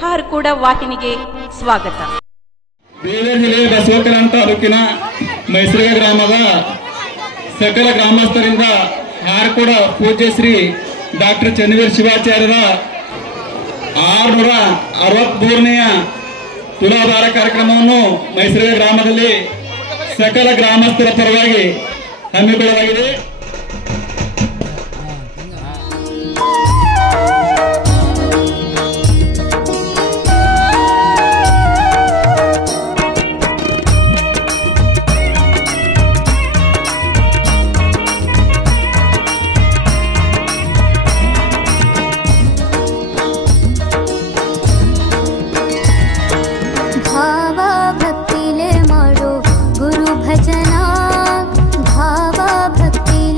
ಹಾರ್ಕೂಡ ವಾಹಿನಿಗೆ ಸ್ವಾಗತ. ಬೀದರ್ ಜಿಲ್ಲೆ ಬಸವಕಲ್ಯಾಣ ತಾಲೂಕಿನ ಮೈಸೂರು ಗ್ರಾಮದ ಸಕಲ ಗ್ರಾಮಸ್ಥರಿಂದ ಹಾರ್ಕೂಡ ಪೂಜ್ಯ ಶ್ರೀ ಡಾಕ್ಟರ್ ಚನ್ನವೀರ್ ಶಿವಾಚಾರ್ಯರ 663ನೇ ತುಲಾಭಾರ ಕಾರ್ಯಕ್ರಮವನ್ನು ಮೈಸೂರು ಗ್ರಾಮದಲ್ಲಿ ಸಕಲ ಗ್ರಾಮಸ್ಥರ ಪರವಾಗಿ ಹಮ್ಮಿಕೊಳ್ಳಲಾಗಿದೆ. भक्ति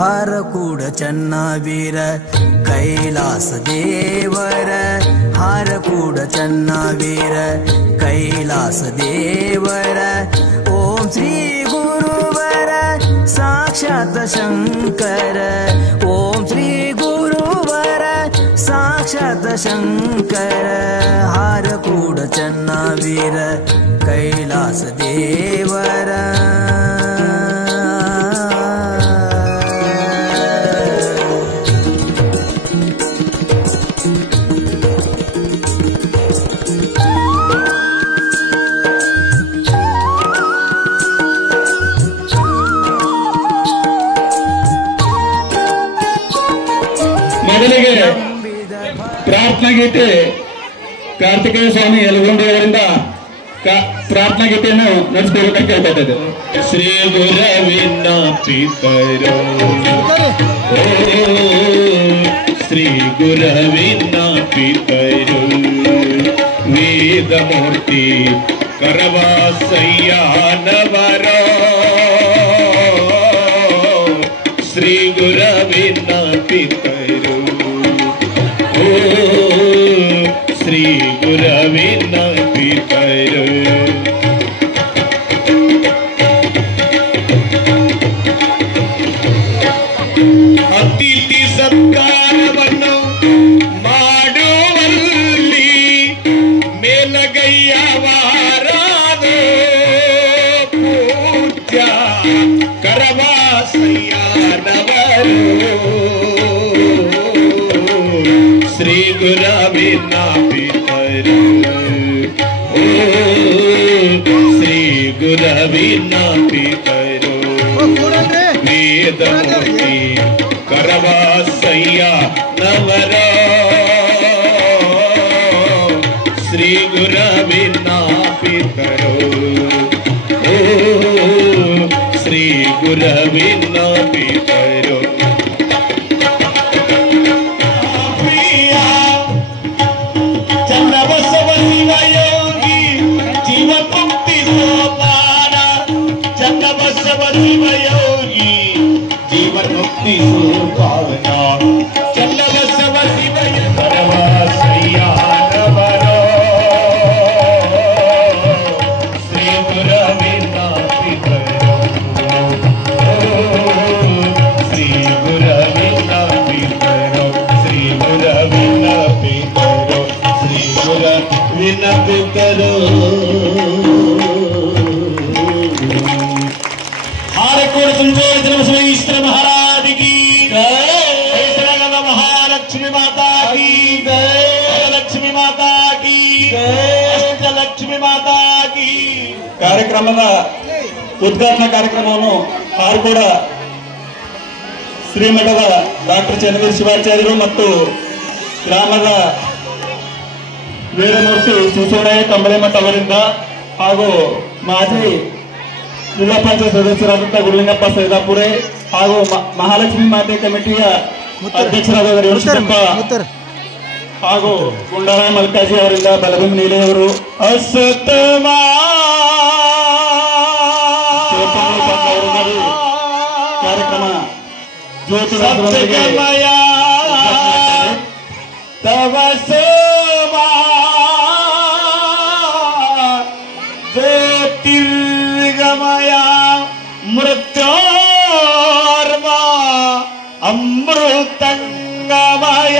ಹಾರಕೂಡ ಚನ್ನವೀರ ಕೈಲಾಸ ದೇವರ ಹಾರಕೂಡ ಚನ್ನವೀರ ಕೈಲಾಸ ದೇವರ ಓಂ ಶ್ರೀ ಗುರುವರ ಸಾಕ್ಷಾತ್ ಶಂಕರ ಓಂ ಶ್ರೀ ಗುರುವರ ಸಾಕ್ಷಾತ್ ಶಂಕರ ಹಾರಕೂಡ ಚನ್ನವೀರ ಕೈಲಾಸ ದೇವರ ಮೊದಲಿಗೆ ಪ್ರಾರ್ಥನಾ ಗೀತೆ ಕಾರ್ತಿಕೇಯ ಸ್ವಾಮಿ ಯಲಗುಂಡಿ ಅವರಿಂದ ಪ್ರಾರ್ಥನಾ ಗೀತೆಯನ್ನು ನಡೆಸಬೇಕಂತ ಕೇಳ್ಕೊಳ್ತಾ ಶ್ರೀ ಗುರವಿನ ಪಿತರೋ ಶ್ರೀ ಗುರವಿನ ಪಿತರೋ ವೇದಮೂರ್ತಿ ಕರವಾಸಯ್ಯನವರ ಶ್ರೀ ಗುರವಿನ ಪಿತರೋ ಶ್ರೀ ಗುರವಿನ ಪಿತರೋ ಅತಿಥಿ ಸತ್ಕಾರವನ್ನು ಮಾಡುವಲ್ಲಿ ಮೇಲಗೈಯವಾರಾದ ಪೂಜ್ಯ ಕರವಾಸಯ್ಯನವರು ಶ್ರೀ ಗುರವಿನ ಪಿತರೋ ಶ್ರೀ ಗುರವಿನ ಪಿತರೋ ವೇದಮೂರ್ತಿ ಕರವಾಸಯ್ಯನವರ ಶ್ರೀ ಗುರವಿನ ಪಿತರೋ ಶ್ರೀ ಗುರವಿನ ಪಿತರೋ ಚನ್ನಬಸವ ಶಿವಯೋಗಿ ಜೀವ ಮುಕ್ತಿ ಸೋಪಾನ ಚನ್ನಬಸವ ಶಿವಯೋಗಿ ಜೀವನ ಮುಕ್ತಿ ಸೋಪಾನ ಚನ್ನಬಸವ ಶಿವಯ ಕರವಾಸಯ್ಯನವರ ಶ್ರೀ ಗುರವಿನ ಪಿತರೋ ಶ್ರೀ ಗುರವಿನ ಪಿತರೋ ಶ್ರೀ ಗುರವಿನ ಪಿತರೋ ಶ್ರೀ ಗುರವಿನ ಪಿತರೋ हारकोड संजोय धर्मश्रेष्ठ महाराज की जय महालक्ष्मी माता की जय लक्ष्मी माता की जय लक्ष्मी माता की ಕಾರ್ಯಕ್ರಮದ ಉದ್ಘಾಟನಾ ಕಾರ್ಯಕ್ರಮವನ್ನು ಹಾರಕೋಡ ಶ್ರೀಮಠದ ಡಾಕ್ಟರ್ ಚನ್ನವೀರ ಶಿವಾಚಾರ್ಯರು ಮತ್ತು ಗ್ರಾಮದ ವೇದಮೂರ್ತಿ ಶಿವಸೋಣಯ್ಯ ಕಂಬಳಿಮಠ ಅವರಿಂದ ಹಾಗೂ ಮಾಜಿ ಜಿಲ್ಲಾ ಪಂಚಾಯತ್ ಸದಸ್ಯರಾದಂಥ ಗುರುಲಿಂಗಪ್ಪ ಸೈದಾಪುರೆ ಹಾಗೂ ಮಹಾಲಕ್ಷ್ಮಿ ಮಾತೆ ಕಮಿಟಿಯ ಅಧ್ಯಕ್ಷರಾದ ರೇಣುಕಪ್ಪ ಹಾಗೂ ಗುಂಡಾರಾಯ ಮಲ್ಕಾಜಿ ಅವರಿಂದ ಬಲಭೀಮ್ ನೀಲೆಯವರು ಕಾರ್ಯಕ್ರಮ ಜ್ಯೋತಿರ್ಗಮಯ ಮೃತ್ಯೋರ್ಮ ಅಮೃತಂಗಮಯ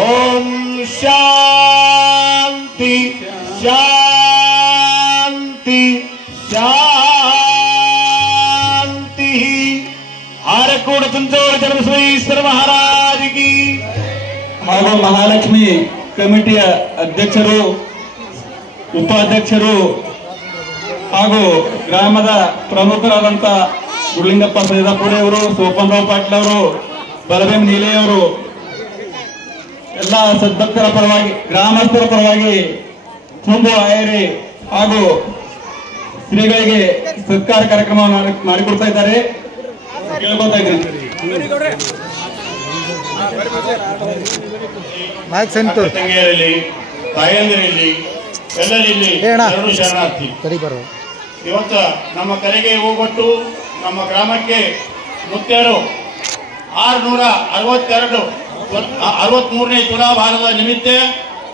ಓಂ ಶಾಂತಿ ಶಾಂತಿ ಶಾಂತಿ ಹಾರಕೋಡ ಸಂಜೋರ ಧರ್ಮಶ್ರೇಷ್ಠ ಮಹಾರಾಜ್ ಕಿ ಹಾಗೂ ಮಹಾಲಕ್ಷ್ಮಿ ಕಮಿಟಿಯ ಅಧ್ಯಕ್ಷರು ಉಪಾಧ್ಯಕ್ಷರು ಹಾಗೂ ಗ್ರಾಮದ ಪ್ರಮುಖರಾದಂಥ ಗುರುಲಿಂಗಪ್ಪ ಸೈದಾಪುರೆ ಅವರು ಸೋಪನ್ರಾವ್ ಪಾಟೀಲ್ ಅವರು ಬಲಭೀಮ್ ನೀಲೆಯವರು ಎಲ್ಲ ಸದ್ಭಕ್ತರ ಪರವಾಗಿ ಗ್ರಾಮಸ್ಥರ ಪರವಾಗಿ ತುಂಬು ಆಯರಿ ಹಾಗೂ ಶ್ರೀಗಳಿಗೆ ಸತ್ಕಾರ ಕಾರ್ಯಕ್ರಮವನ್ನು ಮಾಡಿಕೊಡ್ತಾ ಇದ್ದಾರೆ. ಕೇಳ್ಕೊತಾ ಇದ್ದೀನಿ. ತಂಗಿಯರಲ್ಲಿ ತಾಯಂದಿರಲ್ಲಿ ಎಲ್ಲರಲ್ಲಿ ಶರಣಾರ್ಥಿ. ಇವತ್ತು ನಮ್ಮ ಕರೆಗೆ ಹೋಗೊಟ್ಟು ನಮ್ಮ ಗ್ರಾಮಕ್ಕೆ ಮುತ್ಯರು 663ನೇ ತುಲಾಭಾರದ ನಿಮಿತ್ತ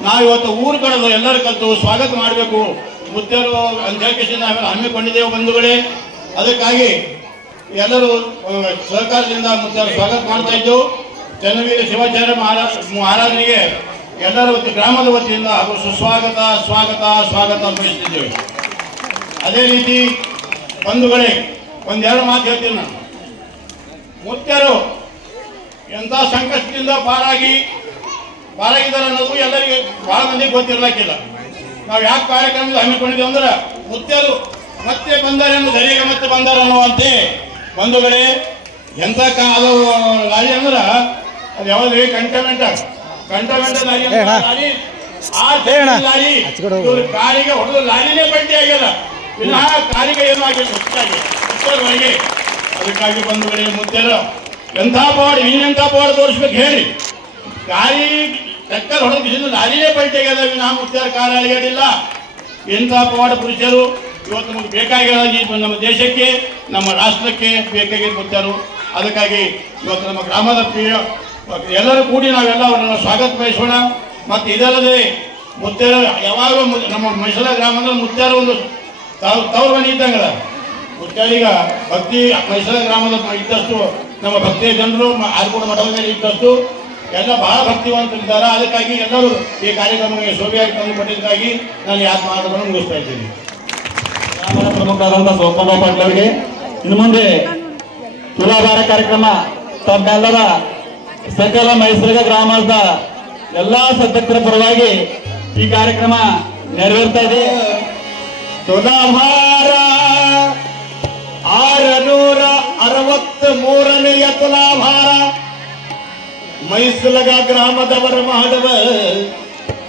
ನಾವಿವತ್ತು ಊರು ಕಳೆದು ಎಲ್ಲರೂ ಕಲಿತು ಸ್ವಾಗತ ಮಾಡಬೇಕು ಮುತ್ಯರು ಅಂತ ಹೇಳಿ ನಾವೆಲ್ಲ ಹಮ್ಮಿಕೊಂಡಿದ್ದೇವೆ ಬಂಧುಗಳೇ. ಅದಕ್ಕಾಗಿ ಎಲ್ಲರೂ ಸಹಕಾರದಿಂದ ಮುತ್ಯರು ಸ್ವಾಗತ ಮಾಡ್ತಾ ಇದ್ದೆವು. ಚನ್ನವೀರ ಶಿವಾಚಾರ್ಯ ಮಹಾರಾಜರಿಗೆ ಎಲ್ಲರ ವತಿ ಗ್ರಾಮದ ವತಿಯಿಂದ ಹಾಗೂ ಸುಸ್ವಾಗತ ಸ್ವಾಗತ ಸ್ವಾಗತ ಬಯಸ್ತಿದ್ದೇವೆ. ಅದೇ ರೀತಿ ಬಂಧುಗಳೇ ಒಂದೆರಡು ಮಾತು ಹೇಳ್ತೀನಿ ನಾನು. ಮುತ್ಯರು ಎಂಥ ಸಂಕಷ್ಟದಿಂದ ಪಾರಾಗಿದ್ದಾರೆ ಅನ್ನೋದು ಎಲ್ಲರಿಗೆ ಬಹಳ ಮಂದಿಗೆ ಗೊತ್ತಿರಲಿಕ್ಕಿಲ್ಲ. ನಾವು ಯಾಕೆ ಕಾರ್ಯಕ್ರಮದಲ್ಲಿ ಹಮ್ಮಿಕೊಂಡಿದ್ದೇವೆ ಅಂದ್ರೆ ಮುತ್ಯರು ಮತ್ತೆ ಬಂದಾರೆ ಅನ್ನೋ ಧೈರ್ಯ ಮತ್ತೆ ಬಂದಾರ ಅನ್ನುವಂತೆ ಬಂಧುಗಳೇ. ಎಂಥ ಅದು ಲಾರಿ ಅಂದ್ರೆ ಅದು ಯಾವ್ದು ಕಂಟಮೆಂಟ್ ಲಾರಿ ಲಾರಿ ಕಾರಿಗೆ ಹೊಡೆದು ಲಾರಿನೇ ಪಲ್ಟಿ ಆಗ್ಯದ, ವಿನಃ ಕಾರಿಗೆ ಏನೂ ಆಗಿಲ್ಲ ಮುತ್ಯರಿಗೆ. ಅದಕ್ಕಾಗಿ ಬಂಧುಗಳೇ ಮುತ್ಯರು ಎಂಥ ಪಾಡು ಇನ್ನೆಂಥ ಪಾಡು ತೋರಿಸ್ಬೇಕು ಹೇಳಿ. ಗಾಡಿ ಟಕ್ಕರ್ ಹೊಡೆದು ಲಾರಿನೇ ಪಲ್ಟಿ ಆಗ್ಯದ, ವಿನಃ ಮುತ್ಯರ ಕಾಲ ಅಳಿಗಡಿಲ್ಲ. ಎಂಥ ಪವಾಡ ಪುರುಷರು ಇವತ್ತು ನಮಗೆ ಬೇಕಾಗಿರೋ ನಮ್ಮ ದೇಶಕ್ಕೆ ನಮ್ಮ ರಾಷ್ಟ್ರಕ್ಕೆ ಬೇಕಾಗಿರೋ ಮುತ್ಯರು. ಅದಕ್ಕಾಗಿ ಇವತ್ತು ನಮ್ಮ ಗ್ರಾಮದ ಎಲ್ಲರೂ ಕೂಡಿ ನಾವೆಲ್ಲ ಅವರನ್ನು ಸ್ವಾಗತ ಬಯಸೋಣ. ಮತ್ತು ಇದಲ್ಲದೆ ಮುತ್ಯರು ಯಾವಾಗ ನಮ್ಮ ಮೈಸೂರ ಗ್ರಾಮದಲ್ಲಿ ಮುತ್ಯರು ಒಂದು ತವರು ಮನೆ ಇದ್ದಂಗದ. ಮುತ್ಯರಿಗ ಭಕ್ತಿ ಮೈಸೂರ ಗ್ರಾಮದ ಇದ್ದಷ್ಟು ನಮ್ಮ ಭಕ್ತಿಯ ಜನರು ಆರ್ಕೋಡ ಮಠದಲ್ಲಿ ಇದ್ದಷ್ಟು ಎಲ್ಲ ಬಹಳ ಭಕ್ತಿವಂತರಿದ್ದಾರೆ. ಅದಕ್ಕಾಗಿ ಎಲ್ಲರೂ ಈ ಕಾರ್ಯಕ್ರಮಕ್ಕೆ ಶೋಭೆಯಾಗಿ ತಂದುಕೊಟ್ಟಿದ್ದಕ್ಕಾಗಿ ನಾನು ಯಾಕೆ ಮಾತುಗಳನ್ನು ಮುಗಿಸ್ತಾ ಇದ್ದೀನಿ. ಗ್ರಾಮದ ಪ್ರಮುಖರಾದಂಥ ಸೋಮಪ್ಪ ಪಾಟೀಲ್ ಅವರಿಗೆ ಇನ್ನು ಮುಂದೆ ತುಲಾಭಾರ ಕಾರ್ಯಕ್ರಮ ತಮ್ಮೆಲ್ಲರ ಸಕಲ ಮೈಸೂರಿಗ ಗ್ರಾಮದ ಎಲ್ಲಾ ಸದಸ್ಯರ ಪರವಾಗಿ ಈ ಕಾರ್ಯಕ್ರಮ ನೆರವೇರ್ತಾ ಇದೆ. ತುಲಾಭಾರ 663ನೆಯ ತುಲಾಭಾರ ಮೈಸೂಲಗ ಗ್ರಾಮದವರ ಮಾಡುವ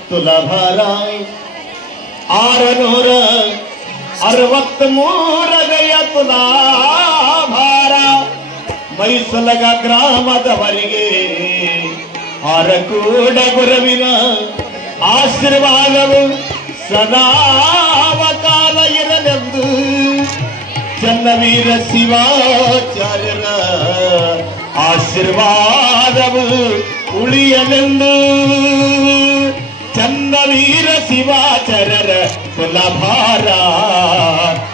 ತುಲಾಭಾರ 663ನೆಯ ತುಲಾಭಾರ ಮೈಸೂಲಗ ಗ್ರಾಮದವರಿಗೆ ಆರಕೂಡ ಗುರುವಿನ ಆಶೀರ್ವಾದವು ಸದಾವಕಾಲ ಇರಲೆಂದು ಚನ್ನವೀರ ಶಿವಾಚಾರ್ಯರ ಆಶೀರ್ವಾದವು ಉಳಿಯಲೆಂದು ಚನ್ನವೀರ ಶಿವಾಚಾರ್ಯರ ತುಲಾಭಾರ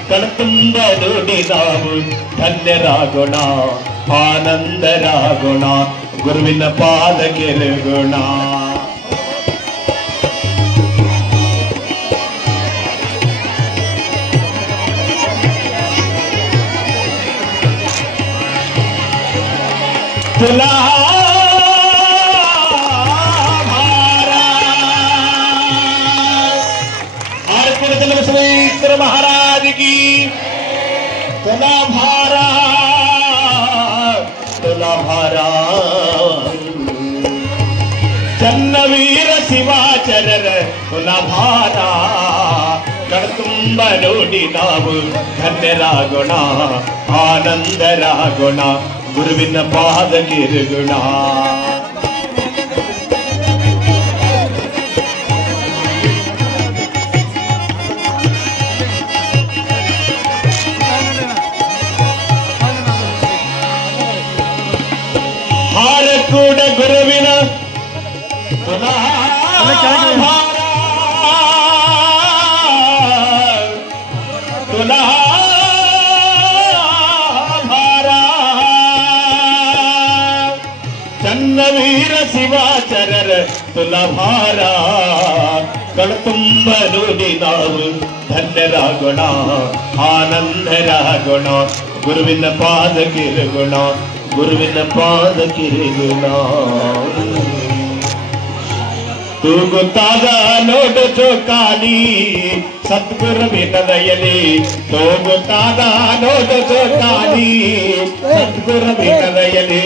ಕಣ್ತುಂಬ ನೋಡಿ ನಾವು ಧನ್ಯರಾಗೋಣ, ಆನಂದರಾಗೋಣ, ಗುರುವಿನ ಪಾದಕ್ಕೆರಗೋಣ. ತುಲಾಭಾರ ಆರ್ಕೋಡ ಚನ್ನಬಸವೇಶ್ವರ ಮಹಾರಾಜ ಕಿ ತುಲಾಭಾರ ತುಲಾಭಾರ ಚನ್ನವೀರ ಶಿವಾಚಾರ್ಯರ ತುಲಾಭಾರ ಕಣ್ತುಂಬ ನೋಡಿ ನಾವು ಧನ್ಯರಾಗೋಣ, ಆನಂದರಾಗೋಣ, ಗುರುವಿನ ಪಾದಕ್ಕಿರುಗೋಣ. ಹಾರಕೂಡ ಗುರುವಿನ ತುಲಾಭಾರ ತುಲಾಭಾರ ಚನ್ನವೀರ ಶಿವಾಚಾರ್ಯರ ತುಲಾಭಾರ ಕಣ್ತುಂಬ ನೋಡಿ ನಾವು ಧನ್ಯರಾಗೋಣ, ಆನಂದರಾಗೋಣ, ಗುರುವಿನ ಪಾದಕ್ಕಿರುಗೋಣ, ಗುರುವಿನ ಪಾದಕ್ಕಿರುಗೋಣ. ತೂಗುತ್ತಾದ ನೋಡು ಚೋಕಾಲಿ ಸದ್ಗುರುವಿನ ದಯಲಿ, ತೂಗುತ್ತಾದ ನೋಡು ಚೋಕಾಲಿ ಸದ್ಗುರುವಿನ ದಯಲಿ.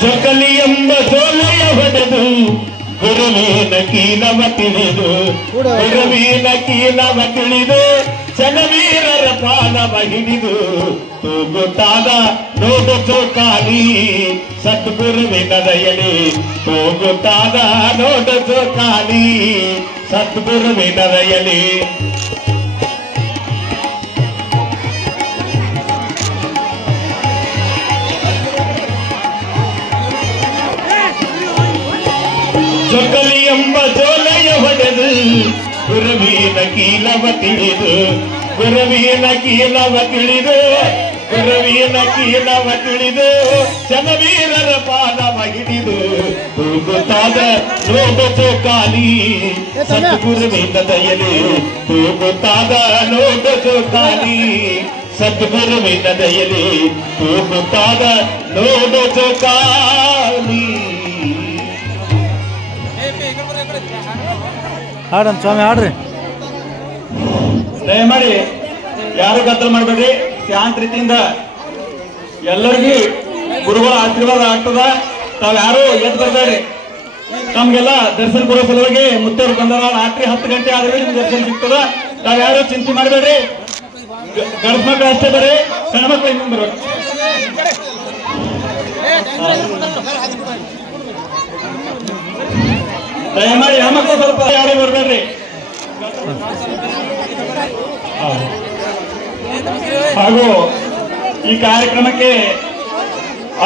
ಜೊಕಲಿ ಎಂಬ ಜೋಲೆಯ ಹೊಡೆದು ಗುರುವಿನ ಕೀಲವ ತಿಳಿದು, ಗುರುವಿನ ಕೀಲವ ತಿಳಿದು ಚನ್ನವೀರರ ಪಾಲವ ಹಿಡಿದು ತೂಗುತ್ತಾದ ನೋಡು ಜೋಕಾಲಿ ಸದ್ಗುರುವಿನ ದಯಲಿ ತೂಗುತ್ತಾದ ನೋಡು ಜೋಕಾಲಿ ಸದ್ಗುರುವಿನ ದಯಲಿ ಜೊಕಲಿ ಎಂಬ ಜೋಲೆಯ ಹೊಡೆದು ಗುರುವಿನ ಕೀಲವ ತಿಳಿದು ಗುರುವಿನ ಕೀಲವ ತಿಳಿದು ಗುರುವಿನ ಕೀಲವ ತಿಳಿದು ಜನವೀರರ ಪಾಲವ ಹಿಡಿದು ತೂಗುತ್ತಾದ ನೋಡು ಜೋಕಾಲಿ ಸದ್ಗುರುವಿನ ದಯಲಿ ತೂಗುತ್ತಾದ ನೋಡು ಜೋಕಾಲಿ ಸದ್ಗುರುವಿನ ದಯಲಿ ತೂಗುತ್ತಾದ ನೋಡು ಜೋಕಾಲಿ. ಹಾಡಮ್ ಸ್ವಾಮಿ ಹಾಡ್ರಿ. ದಯಮಾಡಿ ಯಾರು ಗದ್ದಲ ಮಾಡಬೇಡ್ರಿ, ಶಾಂತ ರೀತಿಯಿಂದ ಎಲ್ಲರಿಗೂ ಗುರುಗಳ ಆಶೀರ್ವಾದ ಆಗ್ತದ. ತಾವ್ ಯಾರು ಎದ್ದು ಬರ್ಬೇಡ್ರಿ. ತಮ್ಗೆಲ್ಲ ದರ್ಶನ ಕೊಡೋ ಸಲುವಾಗಿ ಮುತ್ತೇರು ಬಂದಾರ. ರಾತ್ರಿ 10 ಗಂಟೆ ಆದ್ರೆ ನಿಮ್ಗೆ ದರ್ಶನ ಸಿಗ್ತದ. ತಾವ್ ಯಾರು ಚಿಂತೆ ಮಾಡಬೇಡ್ರಿ. ಗಂಡ ಮಕ್ಕಳು ಅಷ್ಟೇ ಬರ್ರಿ, ಸಣ್ಣ ಮಕ್ಕಳು ಇನ್ನೊಂದು ಬರ್ಬೇಕು. ದಯಮಾಡಿ ಹೆಣ್ಮಕ್ಳು ಸ್ವಲ್ಪ ಯಾರು ಬರ್ಬೇಡ್ರಿ. ಹಾಗೂ ಈ ಕಾರ್ಯಕ್ರಮಕ್ಕೆ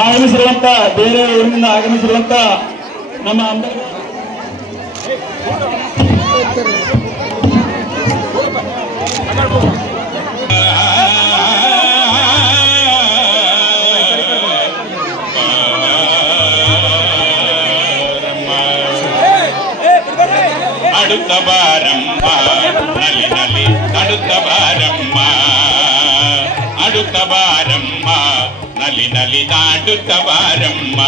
ಆಗಮಿಸಿರುವಂತ ಬೇರೆ ಊರಿನಿಂದ ಆಗಮಿಸಿರುವಂತ ನಮ್ಮ ಅಡುತ್ತ ಬಾರಮ್ಮ ನಲಿ ನಲಿ ಅಡುತ್ತ ಬಾರಮ್ಮ ಅಡುತ್ತ ಬಾರಮ್ಮ ನಲಿ ನಲಿ ದಾಡುತ್ತ ಬಾರಮ್ಮ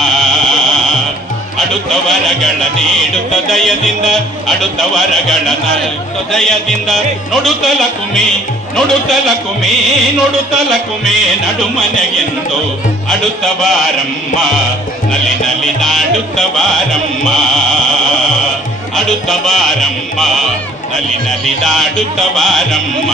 ಅಡುತ್ತ ವರಗಳ ನೀಡುತ್ತ ದಯದಿಂದ ಅಡುತ್ತ ವರಗಳ ದಯದಿಂದ ನೋಡುತ್ತಲ ಕುಮಿ ನೋಡುತ್ತಲ ಕುಮಿ ನೋಡುತ್ತಲ ಕುಮಿ ನಡುಮನೆಗೆಂದು ಅಡುತ್ತ ಬಾರಮ್ಮ ನಲಿ ನಲಿ ದಾಡುತ್ತ ಬಾರಮ್ಮ ಅಡುತ್ತ ಬಾರಮ್ಮ ನಲಿ ನಲಿ ದಾಡುತ್ತ ಬಾರಮ್ಮ.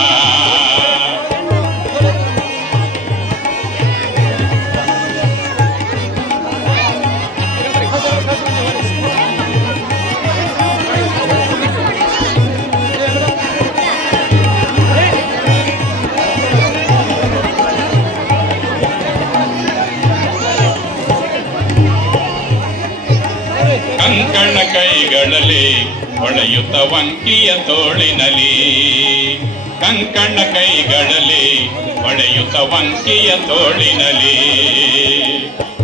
ಕಂಕಣ ಕೈಗಳಲ್ಲಿ ಹೊಳೆಯುತ್ತ ವಂಕಿಯ ತೋಳಿನಲಿ ಕಂಕಣ ಕೈಗಳಲ್ಲಿ ಹೊಳೆಯುತ್ತ ವಂಕಿಯ ತೋಳಿನಲಿ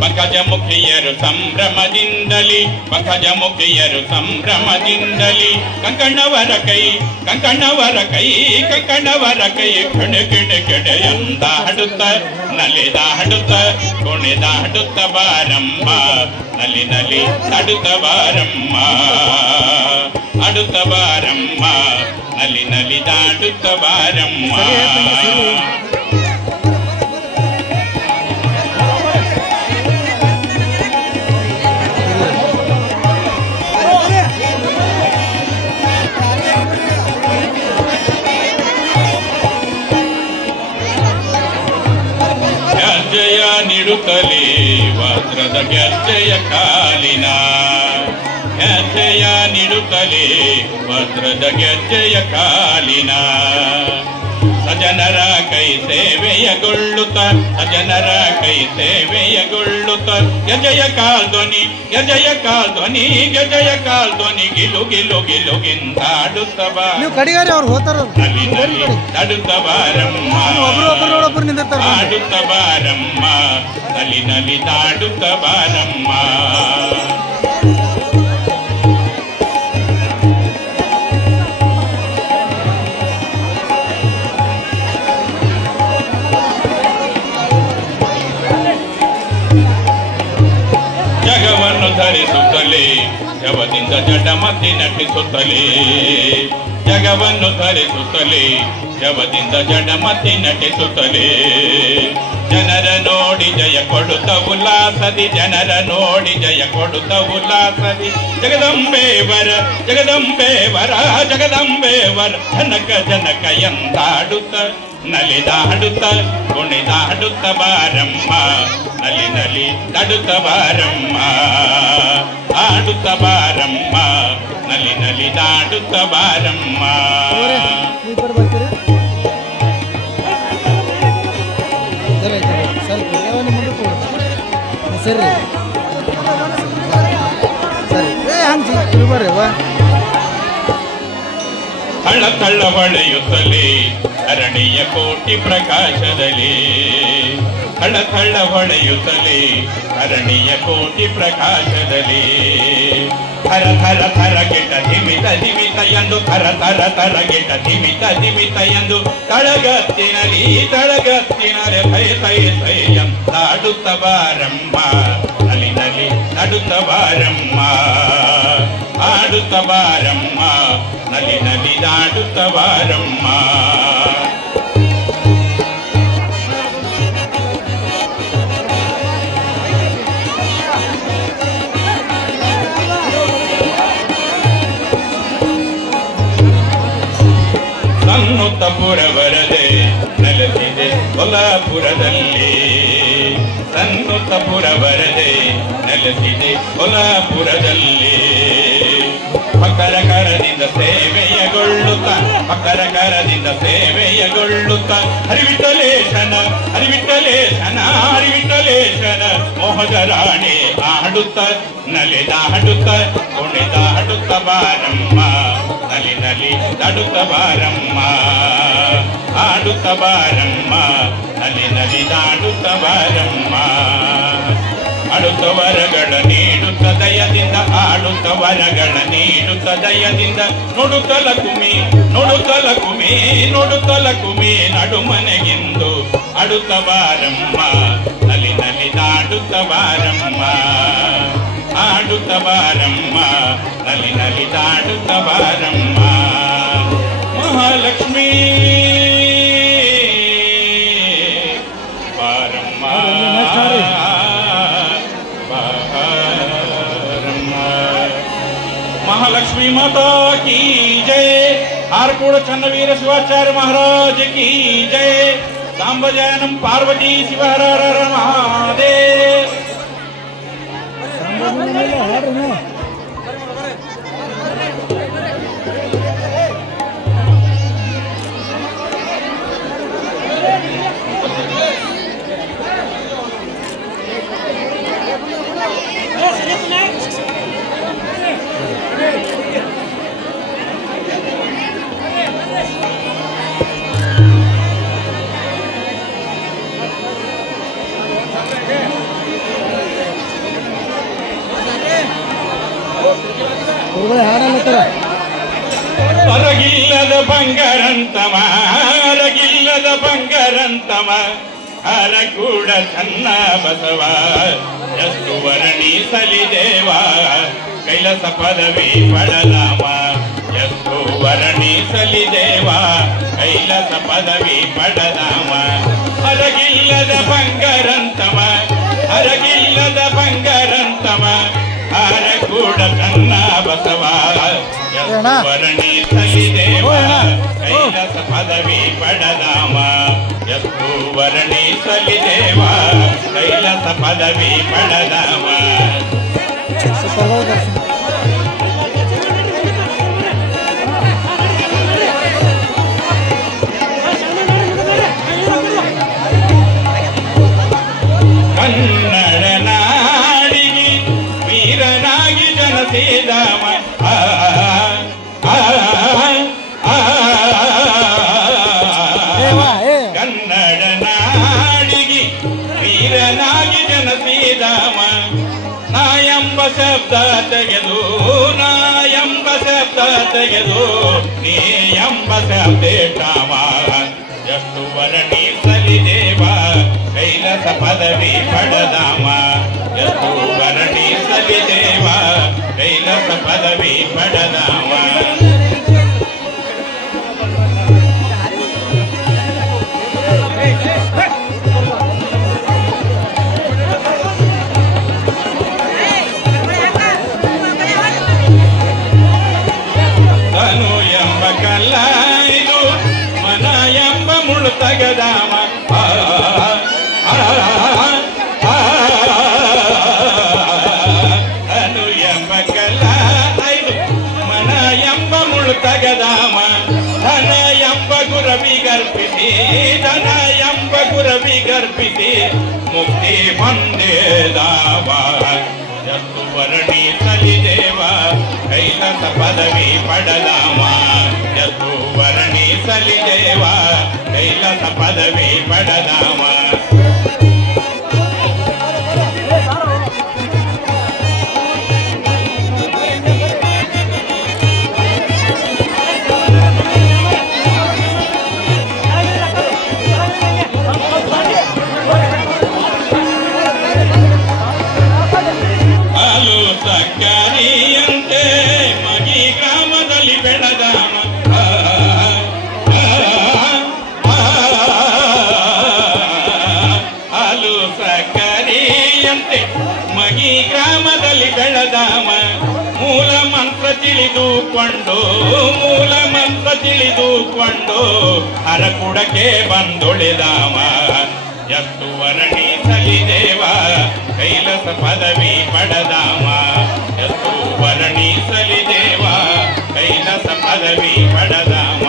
ಪಂಕಜಮುಖಿಯರು ಸಂಭ್ರಮದಿಂದಲಿ ಪಂಕಜಮುಖಿಯರು ಸಂಭ್ರಮದಿಂದಲಿ ಕಂಕಣವರ ಕೈ ಕಂಕಣವರ ಕೈ ಕಂಕಣವರ ಕೈ ಕೆಡೆ ಕೆಡೆ ಕೆಡೆಯಂದ ಹಾಡುತ್ತ ನಲಿದಾಡುತ್ತ ಕುಣಿದಾಡುತ್ತ ಬಾರಮ್ಮ ನಲಿ ನಲಿ ಅಡುತ್ತ ಬಾರಮ್ಮ ಅಡುತ್ತ ಬಾರಮ್ಮ ನಲಿ ನಲಿ ದಾಡುತ್ತ ಬಾರಮ್ಮ. ಗೆಜ್ಜೆಯ ನೀಡುತ್ತಲೇ ವಜ್ರದ ಗೆಜ್ಜೆಯ ಕಾಲಿನ ಗೆಜ್ಜೆಯ ನೀಡುತ್ತಲೇ ವಜ್ರದ ಗೆಜ್ಜೆಯ ಕಾಲಿನ ಸಜನರ ಕೈ ಸೇವೆಯಗೊಳ್ಳುತ್ತ ಸಜನರ ಕೈ ಸೇವೆಯಗೊಳ್ಳುತ್ತ ಗೆಜಯ ಕಾಲ್ಧ್ವನಿ ಗೆಜಯ ಕಾಲ್ಧ್ವನಿ ಗೆಜಯ ಕಾಲ್ಧ್ವನಿ ಗಿಲು ಗಿಲು ಗಿಲುಗಿಂತಾಡುತ್ತ ಬಾ ನಲಿ ನಲಿ ನಡುತ್ತ ಬಾರಮ್ಮ ಆಡುತ್ತ ಬಾರಮ್ಮ ನಲಿ ನಲಿ ದಾಡುತ್ತ ಬಾರಮ್ಮ. ಜಗವನ್ನು ಧರಿಸುತ್ತಲೇ ಶವದಿಂದ ಜಡಮತಿ ನಟಿಸುತ್ತಲೇ ಜಗವನ್ನು ಧರಿಸುತ್ತಲೇ ಶವದಿಂದ ಜಡಮತಿ ನಟಿಸುತ್ತಲೇ ಜನರ ನೋಡಿ ಜಯ ಕೊಡುತ್ತ ಉಲ್ಲಾಸದಿ ಜನರ ನೋಡಿ ಜಯ ಕೊಡುತ್ತ ಉಲ್ಲಾಸದಿ ಜಗದಂಬೇವರ ಜಗದಂಬೇವರ ಜಗದಂಬೇವರ ಜನಕ ಜನಕ ಎಂದಾಡುತ್ತ ನಲಿದಾಡುತ್ತ ಕುಣಿದಾಡುತ್ತ ಬಾರಮ್ಮ ನಲಿ ನಲಿ ದಾಡುತ್ತ ಬಾರಮ್ಮ ಆಡುತ್ತ ಬಾರಮ್ಮ ನಲಿ ನಲಿ ದಾಡುತ್ತ ಬಾರಮ್ಮ. ಸರಿ ಹಂಗೆ ಬರ್ರಿ ಹಳ್ಳ ತಳ್ಳ ಹೊಳೆಯುತ್ತಲೇ ಅರಣಿಯ ಕೋಟಿ ಪ್ರಕಾಶದಲ್ಲಿ ಹಳ್ಳ ತಳ್ಳ ಹೊಳೆಯುತ್ತಲೇ ಅರಣಿಯ ಕೋಟಿ ಪ್ರಕಾಶದಲ್ಲಿ ಥರ ಥರ ಥರ ಗೆಟ ಧಿಮಿತ ಧಿಮಿತ ಎಂದು ಥರ ಥರ ಥರ ಗೆಟ ಧಿಮಿತ ಧಿಮಿತ ಎಂದು ತಳಗತ್ತಿನಲ್ಲಿ ಭಯ ತೈ ತೈಯಂ ನಾಡುತ್ತ ಬಾರಮ್ಮ ನಲಿ ನಲಿ ನಡುತ್ತ ಬಾರಮ್ಮ ಆಡುತ್ತ ಬಾರಮ್ಮ ನಲಿ ನಲಿ ನಾಡುತ್ತ ಬಾರಮ್ಮ. ಸನ್ನುತ್ತ ಪುರ ಬರದೆ ನೆಲೆಸಿದೆ ಕೊಲ್ಲಾಪುರದಲ್ಲಿ ಸನ್ನುತ್ತ ಪುರ ಬರದೆ ನೆಲೆಸಿದೆ ಕೊಲ್ಲಾಪುರದಲ್ಲಿ ಭಕ್ತರ ಕರದಿಂದ ಸೇವೆಯಗೊಳ್ಳುತ್ತ ಭಕ್ತರ ಕರದಿಂದ ಸೇವೆಯಗೊಳ್ಳುತ್ತ ಹರಿವಿಠಲೇಶನ ಹರಿವಿಠಲೇಶನ ಹರಿವಿಠಲೇಶನ ಮೋಹದ ರಾಣಿ ಆಡುತ್ತ ನಲಿದಾಡುತ್ತ ಕುಣಿದಾಡುತ್ತ ಬಾರಮ್ಮ ನಲಿ ನಲಿ ದಾಡುತ್ತ ಬಾರಮ್ಮ ಆಡುತ್ತ ಬಾರಮ್ಮ ನಲಿ ನಲಿ ದಾಡುತ್ತ ಬಾರಮ್ಮ. ಆಡುತ್ತ ವರಗಳ ನೀಡುತ್ತ ದಯದಿಂದ ಆಡುತ್ತ ವರಗಳ ನೀಡುತ್ತ ದಯದಿಂದ ನೋಡುತ್ತಲ ಕುಮಿ ನೋಡುತ್ತಲ ಕುಮಿ ನೋಡುತ್ತಲ ಕುಮಿ ನಡುಮನೆಗೆಂದು ಆಡುತ್ತ ಬಾರಮ್ಮ ನಲಿ ನಲಿ ದಾಡುತ್ತ ಬಾರಮ್ಮ ಆಡುತ್ತ ಬಾರಮ್ಮ ನಲಿ ನಲಿ ದಾಡುತ್ತ ಬಾರಮ್ಮ. ಮಹಾಲಕ್ಷ್ಮೀ ಬಾರಮ್ಮ महालक्ष्मी माता की जय. हारकोड चन्नवीर शिवाचार्य महाराज की जय. सांबजयनम पार्वती शिव हर हर महादेव. ಹೊರಗಿಲ್ಲದ ಬಂಗಾರಂತಮ ಹೊರಗಿಲ್ಲದ ಬಂಗಾರಂತಮ ಹರಕೂಡ ಚನ್ನ ಬಸವ ಎಷ್ಟು ವರ್ಣಿಸಲಿ ದೇವ ಕೈಲಾಸ ಪದವಿ ಪಡಲಾಮ ಎಷ್ಟು ವರ್ಣಿಸಲಿ ದೇವ ಕೈಲಾಸ ಪದವಿ ಪಡಲಾಮ. ಹೊರಗಿಲ್ಲದ ಬಂಗಾರಂತಮ ಹೊರಗಿಲ್ಲದ ಬಂಗಾರಂತಮ ಹರಕೂಡ ಚನ್ನ ಬಸವ ವರ್ಣಿಸಲಿ ದೇವ ಕೈಲಾಸ ಪದವಿ ಪಡಲಾಮ ಎಷ್ಟು ವರ್ಣಿಸಲಿ ದೇವ ಕೈಲಾಸ ಪದವಿ ಪಡಲಾಮ. ಕನ್ನಡ ನಾಡಿಗೆ ವೀರನಾಗಿ ಜನಸಿದವ ಕನ್ನಡ ನಾಡಿಗೆ ವೀರನಾಗಿ ಜನಸಿದವ ನಾಯಂಬ ಶಬ್ದ ತೆಗೆದು ನಾಯಂಬ ಶಬ್ದ ತೆಗೆದು ನೀ ಎಂಬ ಶಬ್ದೇಟಾಮ ಎಷ್ಟು ವರ್ಣಿಸಲಿ ದೇವ ಕೈಲಾಸ ಪದವಿ ಪಡದಾಮ ಎಷ್ಟು ವರ್ಣಿಸಲಿ ದೇವ ಕೈಲಾಸ ಪದವಿ ಪಡದಾಮ. ತನು ಎಂಬ ಕಲ್ಲಾಯ್ದು ಮನ ಎಂಬ ಮುಳುತ ತಗದಾಮ ಅನು ಎಂಬ ಕಲ್ಲ ಐದು ಮನ ಎಂಬ ಮುಳು ತಗದಾಮ ಧನ ಎಂಬ ಗುರವಿ ಗರ್ಪಿಸಿ ಧನ ಎಂಬ ಗುರವಿ ಗರ್ಪಿಸಿ ಮುಕ್ತಿ ಬಂದೇದಾವ ಎತ್ತು ವರ್ಣಿಸಲಿ ದೇವ ಕೈಲಾಸ ಪದವಿ ಪಡಲಾಮ ಎತ್ತು ವರ್ಣಿಸಲಿ ದೇವ ಕೈಲಾಸ ಪದವಿ ಪಡಲಾಮ ಮಗಿ ಗ್ರಾಮದಲ್ಲಿ ಬೆಳೆದಾಮ ಮೂಲ ಮಂತ್ರ ತಿಳಿದುಕೊಂಡು ಅರಕುಡಕ್ಕೆ ಬಂದೊಳೆದಾಮ ಎತ್ತು ವರ್ಣಿಸಲಿ ದೇವ ಕೈಲಾಸ ಪದವಿ ಪಡದಾಮ ಎತ್ತು ವರ್ಣಿಸಲಿ ದೇವ ಕೈಲಾಸ ಪದವಿ ಪಡದಾಮ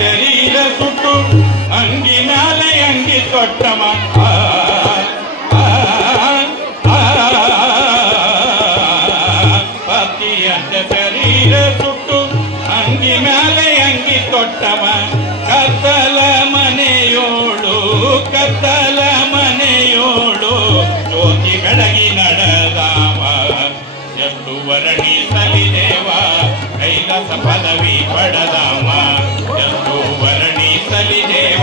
ಶರೀರ ಸುಟ್ಟು ಅಂಗಿನಾಲೆ ಅಂಗಿ ತೊಟ್ಟಮ ಪತಿಯಂತ ಶರೀರ ಸುಟ್ಟು ಅಂಗಿ ಮ್ಯಾಲೆ ಅಂಗಿ ತೊಟ್ಟಮ ಕತ್ತಲ ಮನೆಯೋಳು ಜ್ಯೋತಿ ಬೆಳಗಿ ನಡೆದಾಮ ಎತ್ತು ವರ್ಣಿಸಲಿ ದೇವ ಕೈಲಾಸ ಪದವಿ ಪಡದಾಮ ಎತ್ತು ವರ್ಣಿಸಲಿ ದೇವ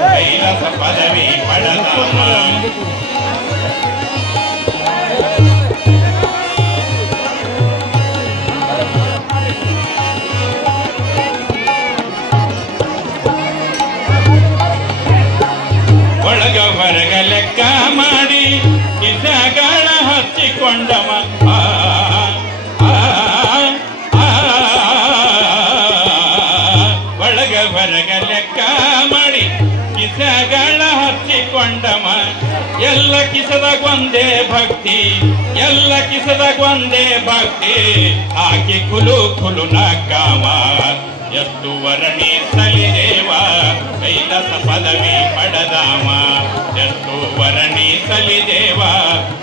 ಕೈಲಾಸ ಪದವಿ ಪಡದಾಮ ಒಳಗ ಹೊರಗ ಲೆಕ್ಕ ಮಾಡಿ ಕಿಸಗಳ ಹಚ್ಚಿಕೊಂಡವ ಒಳಗ ಹೊರಗ ಲೆಕ್ಕ ಮಾಡಿ ಕಿಸಗಳ ಹಚ್ಚಿಕೊಂಡವ ಎಲ್ಲ ಕಿಸದಾಗೊಂದೇ ಭಕ್ತಿ ಆಕೆ ಕುಲು ನಗ್ಗಾಮ ಎತ್ತು ವರ್ಣಿಸಲಿ ದೇವ ಕೈಲಾಸ ಪದವಿ ಪಡದಾಮ ಎತ್ತು ವರ್ಣಿಸಲಿ ದೇವ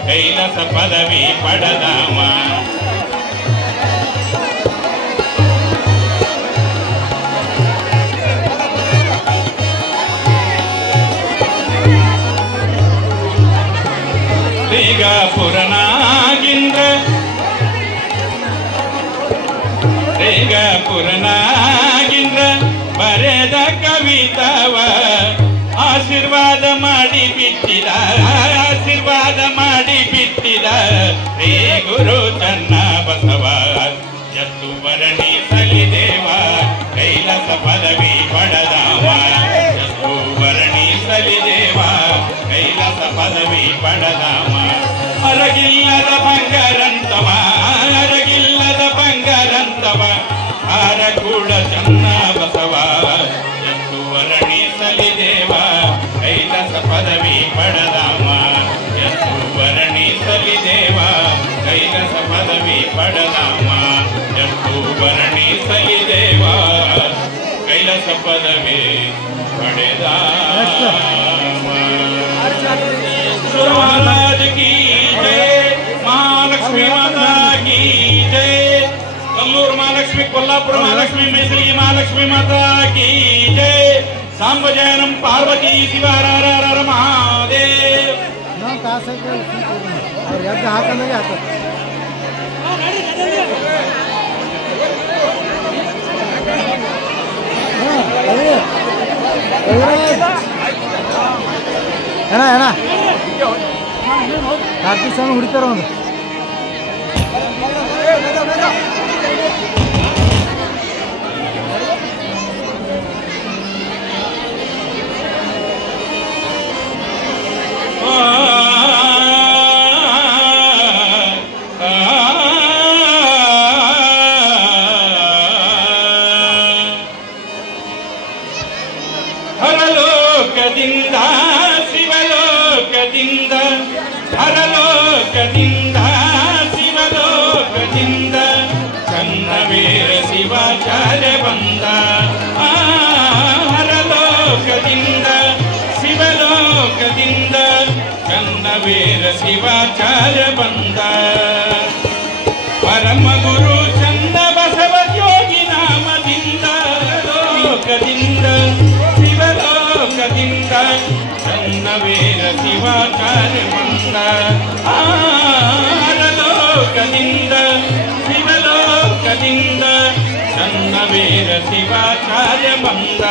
ಕೈಲಾಸ ಪದವಿ ಪಡದಾಮ ಈಗ ಪುರನಾಗಿಂದ್ರ ಬರೆದ ಕವಿತವ ಆಶೀರ್ವಾದ ಮಾಡಿ ಬಿಟ್ಟಿದ ಶ್ರೀ ಗುರು ಚನ್ನ ಬಸವ ಎತ್ತು ವರ್ಣಿಸಲಿ ದೇವ ಕೈಲಾಸ ಪದವಿ ಪಡದಾಮ ಎತ್ತು ವರ್ಣಿಸಲಿ ದೇವ ಕೈಲಾಸ ಪದವಿ ಪಡದಾಮ ಅರಗಿಲ್ಲದ ಬಂಗಾರಂತವ ಅರಕೂಡ ಚನ್ನ ಬಸವ ಎತ್ತು ವರ್ಣಿಸಲಿ ದೇವ ಕೈಲಾಸ ಪದವಿ ಪಡದಾಮ ಎತ್ತು ವರ್ಣಿಸಲಿ ದೇವ ಕೈಲಾಸ ಪದವಿ ಪಡದಾಮ ಎತ್ತು ವರ್ಣಿಸಲಿ ದೇವ ಕೈಲಾಸ ಪದವಿ ಪಡೆದಾಮ महाराज की जय महालक्ष्मी माता की जय कल्लूर महालक्ष्मी कोल्हापुर महालक्ष्मी मैत्री महालक्ष्मी माता की जय सांबजयनम पार्वती शिवार महादेव ಕಾರ್ತಿಕ್ ಸ್ವಾಮಿ ಹುಡಿತಾರ ಒಂದು ಪರಲೋಕದಿಂದ ಶಿವಲೋಕದಿಂದ ಪರಲೋಕದಿಂದ ಶಿವಲೋಕದಿಂದ ಚನ್ನವೀರ ಶಿವಾಚಾರ್ಯ ಬಂದ ಪರಲೋಕದಿಂದ ಶಿವಲೋಕದಿಂದ ಚನ್ನವೀರ ಶಿವಾಚಾರ್ಯ ಬಂದ ಪರಮ ಗುರು ಚಂದ ಬಸವ ಯೋಗಿ ನಾಮದಿಂದ ಲೋಕದಿಂದ ಶಿವಲೋಕದಿಂದ ಚನ್ನವೀರ ಶಿವಾಚಾರ್ಯ ಬಂದ ಲೋಕದಿಂದ ಶಿವಲೋಕದಿಂದ ಚನ್ನವೀರ ಶಿವಾಚಾರ್ಯ ಬಂದ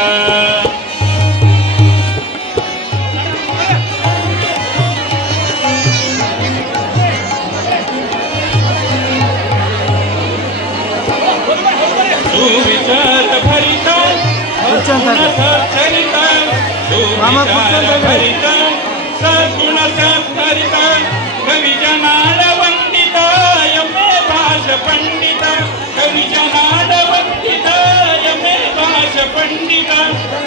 ಸುವಿಚಾರ ಭರಿತ ಚರಿತ ಸುವಿಚಾರ ಭರಿತ ಸಗುಣ ಸತ್ತರಿತ ಕವಿ ಜನಾಡ ವಂದಿತ ಎಮ್ಮೆ ಭಾಷ ಪಂಡಿತ ಕವಿ ಜನಾಡ ವಂದಿತ ಎಮ್ಮೆ ಭಾಷ ಪಂಡಿತ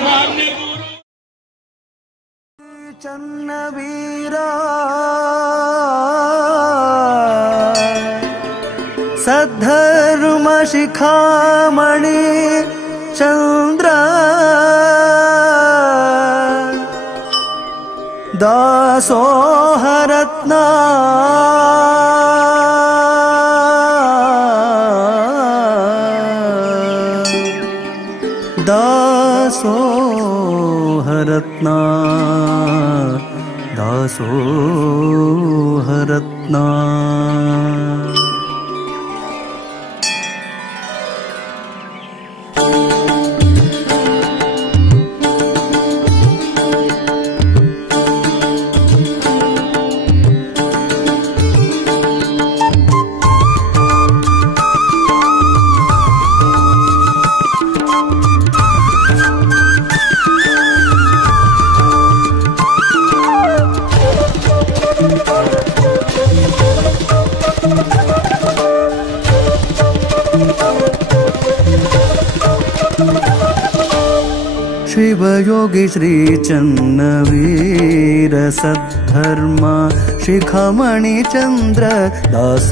ಮಾನ್ಯ ಗುರು ಚನ್ನವೀರ ಸದ್ಧರ್ಮ ಶಿಖಾಮಣಿ ಚಂದ್ರ ದಾಸೋಹರತ್ನ ದಾಸೋಹರತ್ನ ದಾಸೋಹರತ್ನ शिवयोगी श्री चन्नवीर सद्धर्म शिखमणि चंद्र दासोहरत्ना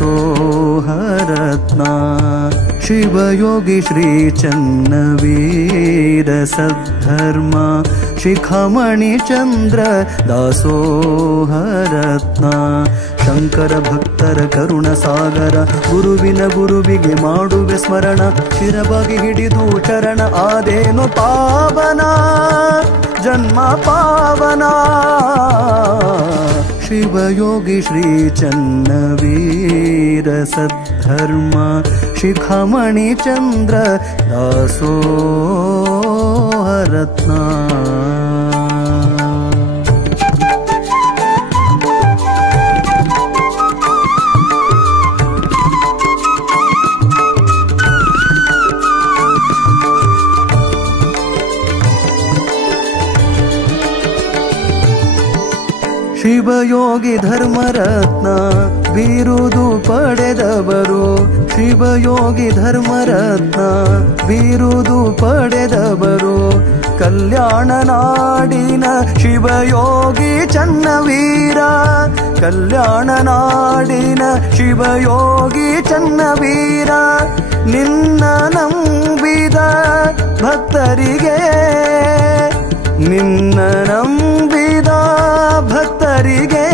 शिवयोगी श्री चन्नवीर सद्धर्म शिखमणि चंद्र दासोहरत्ना ಶಂಕರ ಭಕ್ತರ ಕರುಣ ಸಾಗರ ಗುರುವಿನ ಗುರುವಿಗೆ ಮಾಡುವೆ ಸ್ಮರಣ ಶಿರಬಾಗಿ ಹಿಡಿದು ಚರಣ ಆದೇನು ಪಾವನ ಜನ್ಮ ಪಾವನ ಶಿವಯೋಗಿ ಶ್ರೀ ಚನ್ನವೀರ ಸದ್ಧರ್ಮ ಶಿಖಮಣಿ ಚಂದ್ರ ದಾಸೋಹರತ್ನ ಶಿವಯೋಗಿ ಧರ್ಮರತ್ನ ಬಿರುದು ಪಡೆದವರು ಶಿವಯೋಗಿ ಧರ್ಮರತ್ನ ಬಿರುದು ಪಡೆದವರು ಕಲ್ಯಾಣ ನಾಡಿನ ಶಿವಯೋಗಿ ಚನ್ನವೀರ ಕಲ್ಯಾಣ ನಾಡಿನ ಶಿವಯೋಗಿ ಚನ್ನವೀರ ನಿನ್ನ ನಂಬಿದ ಭಕ್ತರಿಗೆ ನಿನ್ನ ನಂಬಿದ ಭಕ್ತರಿಗೆ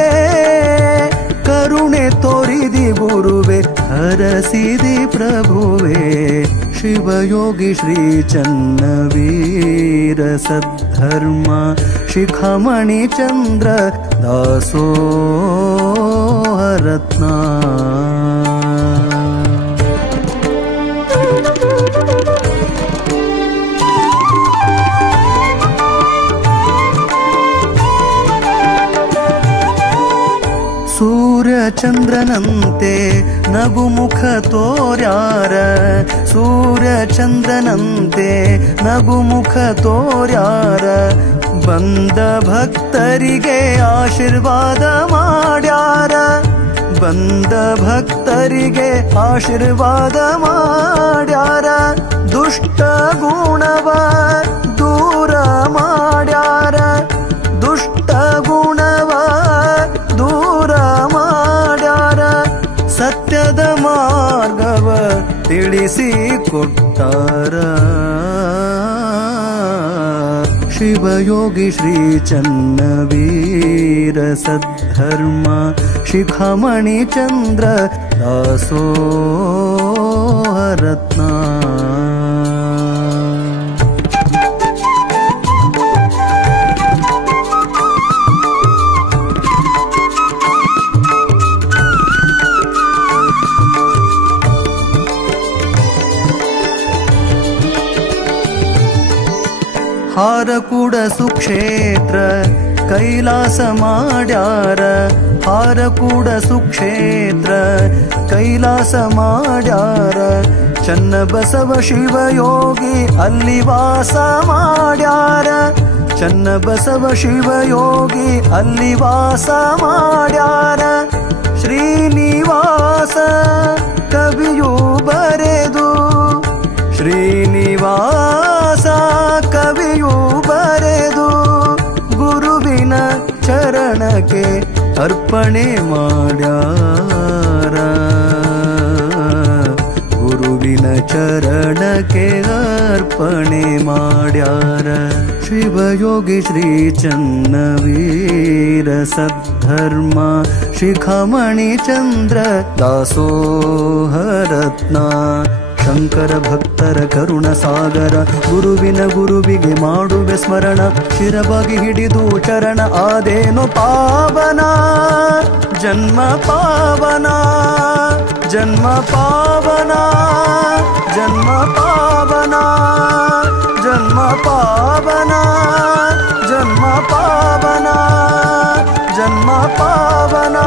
ಕರುಣೆ ತೋರಿದಿ ಗುರುವೆ ಹರಸಿದಿ ಪ್ರಭುವೆ ಶಿವಯೋಗಿ ಶ್ರೀ ಚನ್ನವೀರ ಸದ್ಧರ್ಮ ಶಿಖಮಣಿ ಚಂದ್ರ ದಾಸೋಹರತ್ನ ಸೂರ್ಯ ಚಂದ್ರನಂತೆ ನಗುಮುಖ ತೋರ್ಯಾರ ಸೂರ್ಯ ಚಂದ್ರನಂತೆ ನಗುಮುಖ ತೋರ್ಯಾರ ಬಂದ ಭಕ್ತರಿಗೆ ಆಶೀರ್ವಾದ ಮಾಡ್ಯಾರ ಬಂದ ಭಕ್ತರಿಗೆ ಆಶೀರ್ವಾದ ಮಾಡ್ಯಾರ ದುಷ್ಟ ಗುಣವ ದೂರ ಮಾಡ್ಯಾರ ಶಿವಯೋಗಿ ಶ್ರೀ ಚನ್ನವೀರ ಸದ್ಧರ್ಮ ಶಿಖಾಮಣಿ ಚಂದ್ರ ದಾಸೋಹರತ್ನ ಹಾರಕೂಡ ಸುಕ್ಷೇತ್ರ ಕೈಲಾಸ ಮಾಡ್ಯಾರ ಹಾರಕೂಡ ಸುಕ್ಷೇತ್ರ ಕೈಲಾಸ ಮಾಡ್ಯಾರ ಚನ್ನಬಸವ ಶಿವಯೋಗಿ ಅಲ್ಲಿ ವಾಸ ಮಾಡ್ಯಾರ ಚನ್ನಬಸವ ಶಿವಯೋಗಿ ಅಲ್ಲಿ ವಾಸ ಮಾಡ್ಯಾರ ಶ್ರೀನಿವಾಸ ಕವಿಯು ಬರೆದು ಶ್ರೀನಿವಾಸ ಕವಿಯು ಬರೆದು ಗುರುವಿನ ಚರಣಕ್ಕೆ ಅರ್ಪಣೆ ಮಾಡ್ಯಾರ ಗುರುವಿನ ಚರಣಕ್ಕೆ ಅರ್ಪಣೆ ಮಾಡ್ಯಾರ ಶಿವಯೋಗಿ ಶ್ರೀ ಚನ್ನವೀರ ಸದ್ಧರ್ಮ ಶಿಖಾಮಣಿ ಚಂದ್ರ ದಾಸೋಹರತ್ನ ಶಂಕರ ಭಕ್ತರ ಕರುಣ ಸಾಗರ ಗುರುವಿಗೆ ಮಾಡುವೆ ಸ್ಮರಣ ಶಿರವಾಗಿ ಹಿಡಿದು ಚರಣ ಆದೇನು ಪಾವನ ಜನ್ಮ ಪಾವನ ಜನ್ಮ ಪಾವನ ಜನ್ಮ ಪಾವನ ಜನ್ಮ ಪಾವನ ಜನ್ಮ ಪಾವನ ಜನ್ಮ ಪಾವನ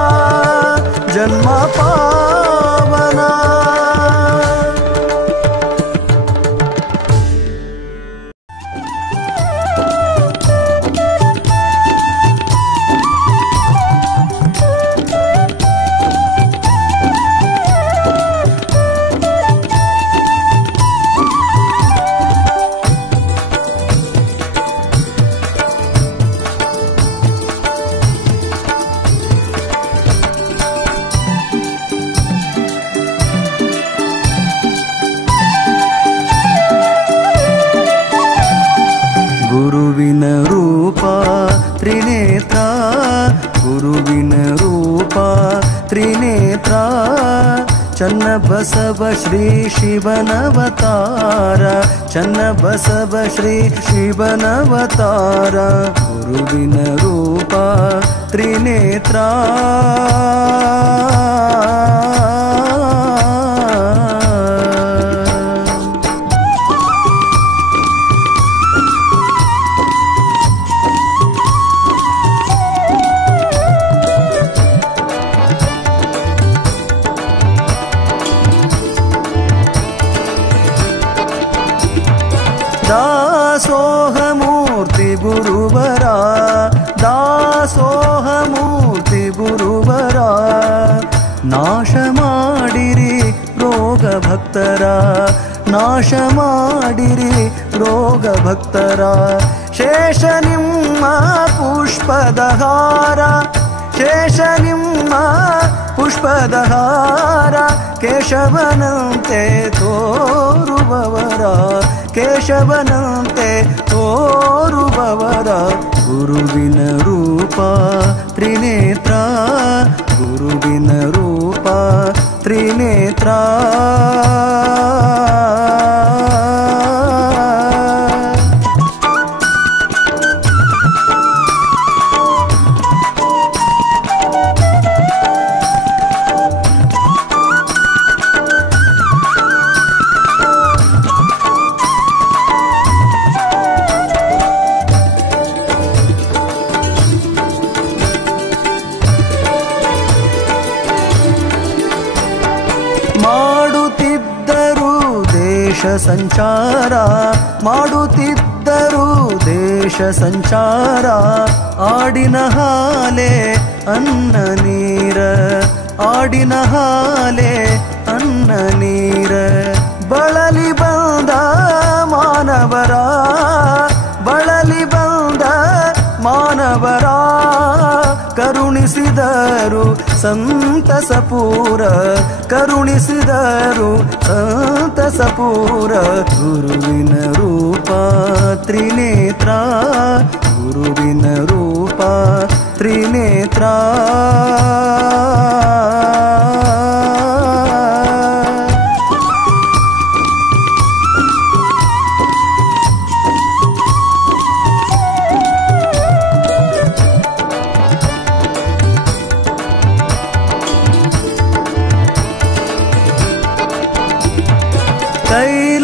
ಜನ್ಮ ಪಾವನ. ಗುರುವಿನ ರೂಪ ತ್ರಿನೇತ್ರ ಗುರುವಿನ ರೂಪ ತ್ರಿನೇತ್ರ ಚನ್ನಬಸವ ಶ್ರೀ ಶಿವನವತಾರ ಚನ್ನಬಸವ ಶ್ರೀ ಶಿವನವತಾರ ಗುರುವಿನ ರೂಪ ತ್ರಿನೇತ್ರ ದಾಸೋಹಮೂರ್ತಿ ಗುರುವರ ದಾಸೋಹಮೂರ್ತಿ ಗುರುವರ ನಾಶ ಮಾಡಿರಿ ರೋಗ ಭಕ್ತರ ನಾಶ ಮಾಡಿರಿ ರೋಗ ಭಕ್ತರ ಶೇಷ ನಿಮ್ಮ ಪುಷ್ಪದ ಹಾರ ಶೇಷ ನಿಮ್ಮ ಪುಷ್ಪದ ಹಾರ ಕೇಶವನಂತೆ ತೋರುವವರ ಕೇಶವನಂತೆ ತೋರುವವರ ಗುರುವಿನ ರೂಪ ತ್ರಿನೇತ್ರ ಗುರುವಿನ ರೂಪ ತ್ರಿನೇತ್ರ ಸಂಚಾರ ಮಾಡುತ್ತಿದ್ದರು ದೇಶ ಸಂಚಾರ ಆಡಿನ ಹಾಲೆ ಅನ್ನ ನೀರ ಆಡಿನ ಹಾಲೆ ಅನ್ನ ನೀರ ಬಳಲಿ ಬಂದ ಮಾನವರ ಬಳಲಿ ಬಂದ ಮಾನವರ ಕರುಣಿಸಿದರು ಸಂತಸಪೂರ ಕರುಣಿಸಿದರು ಸಂತಸಪೂರ ಗುರುವಿನ ರೂಪ ತ್ರಿನೇತ್ರ ಗುರುವಿನ ರೂಪ ತ್ರಿನೇತ್ರ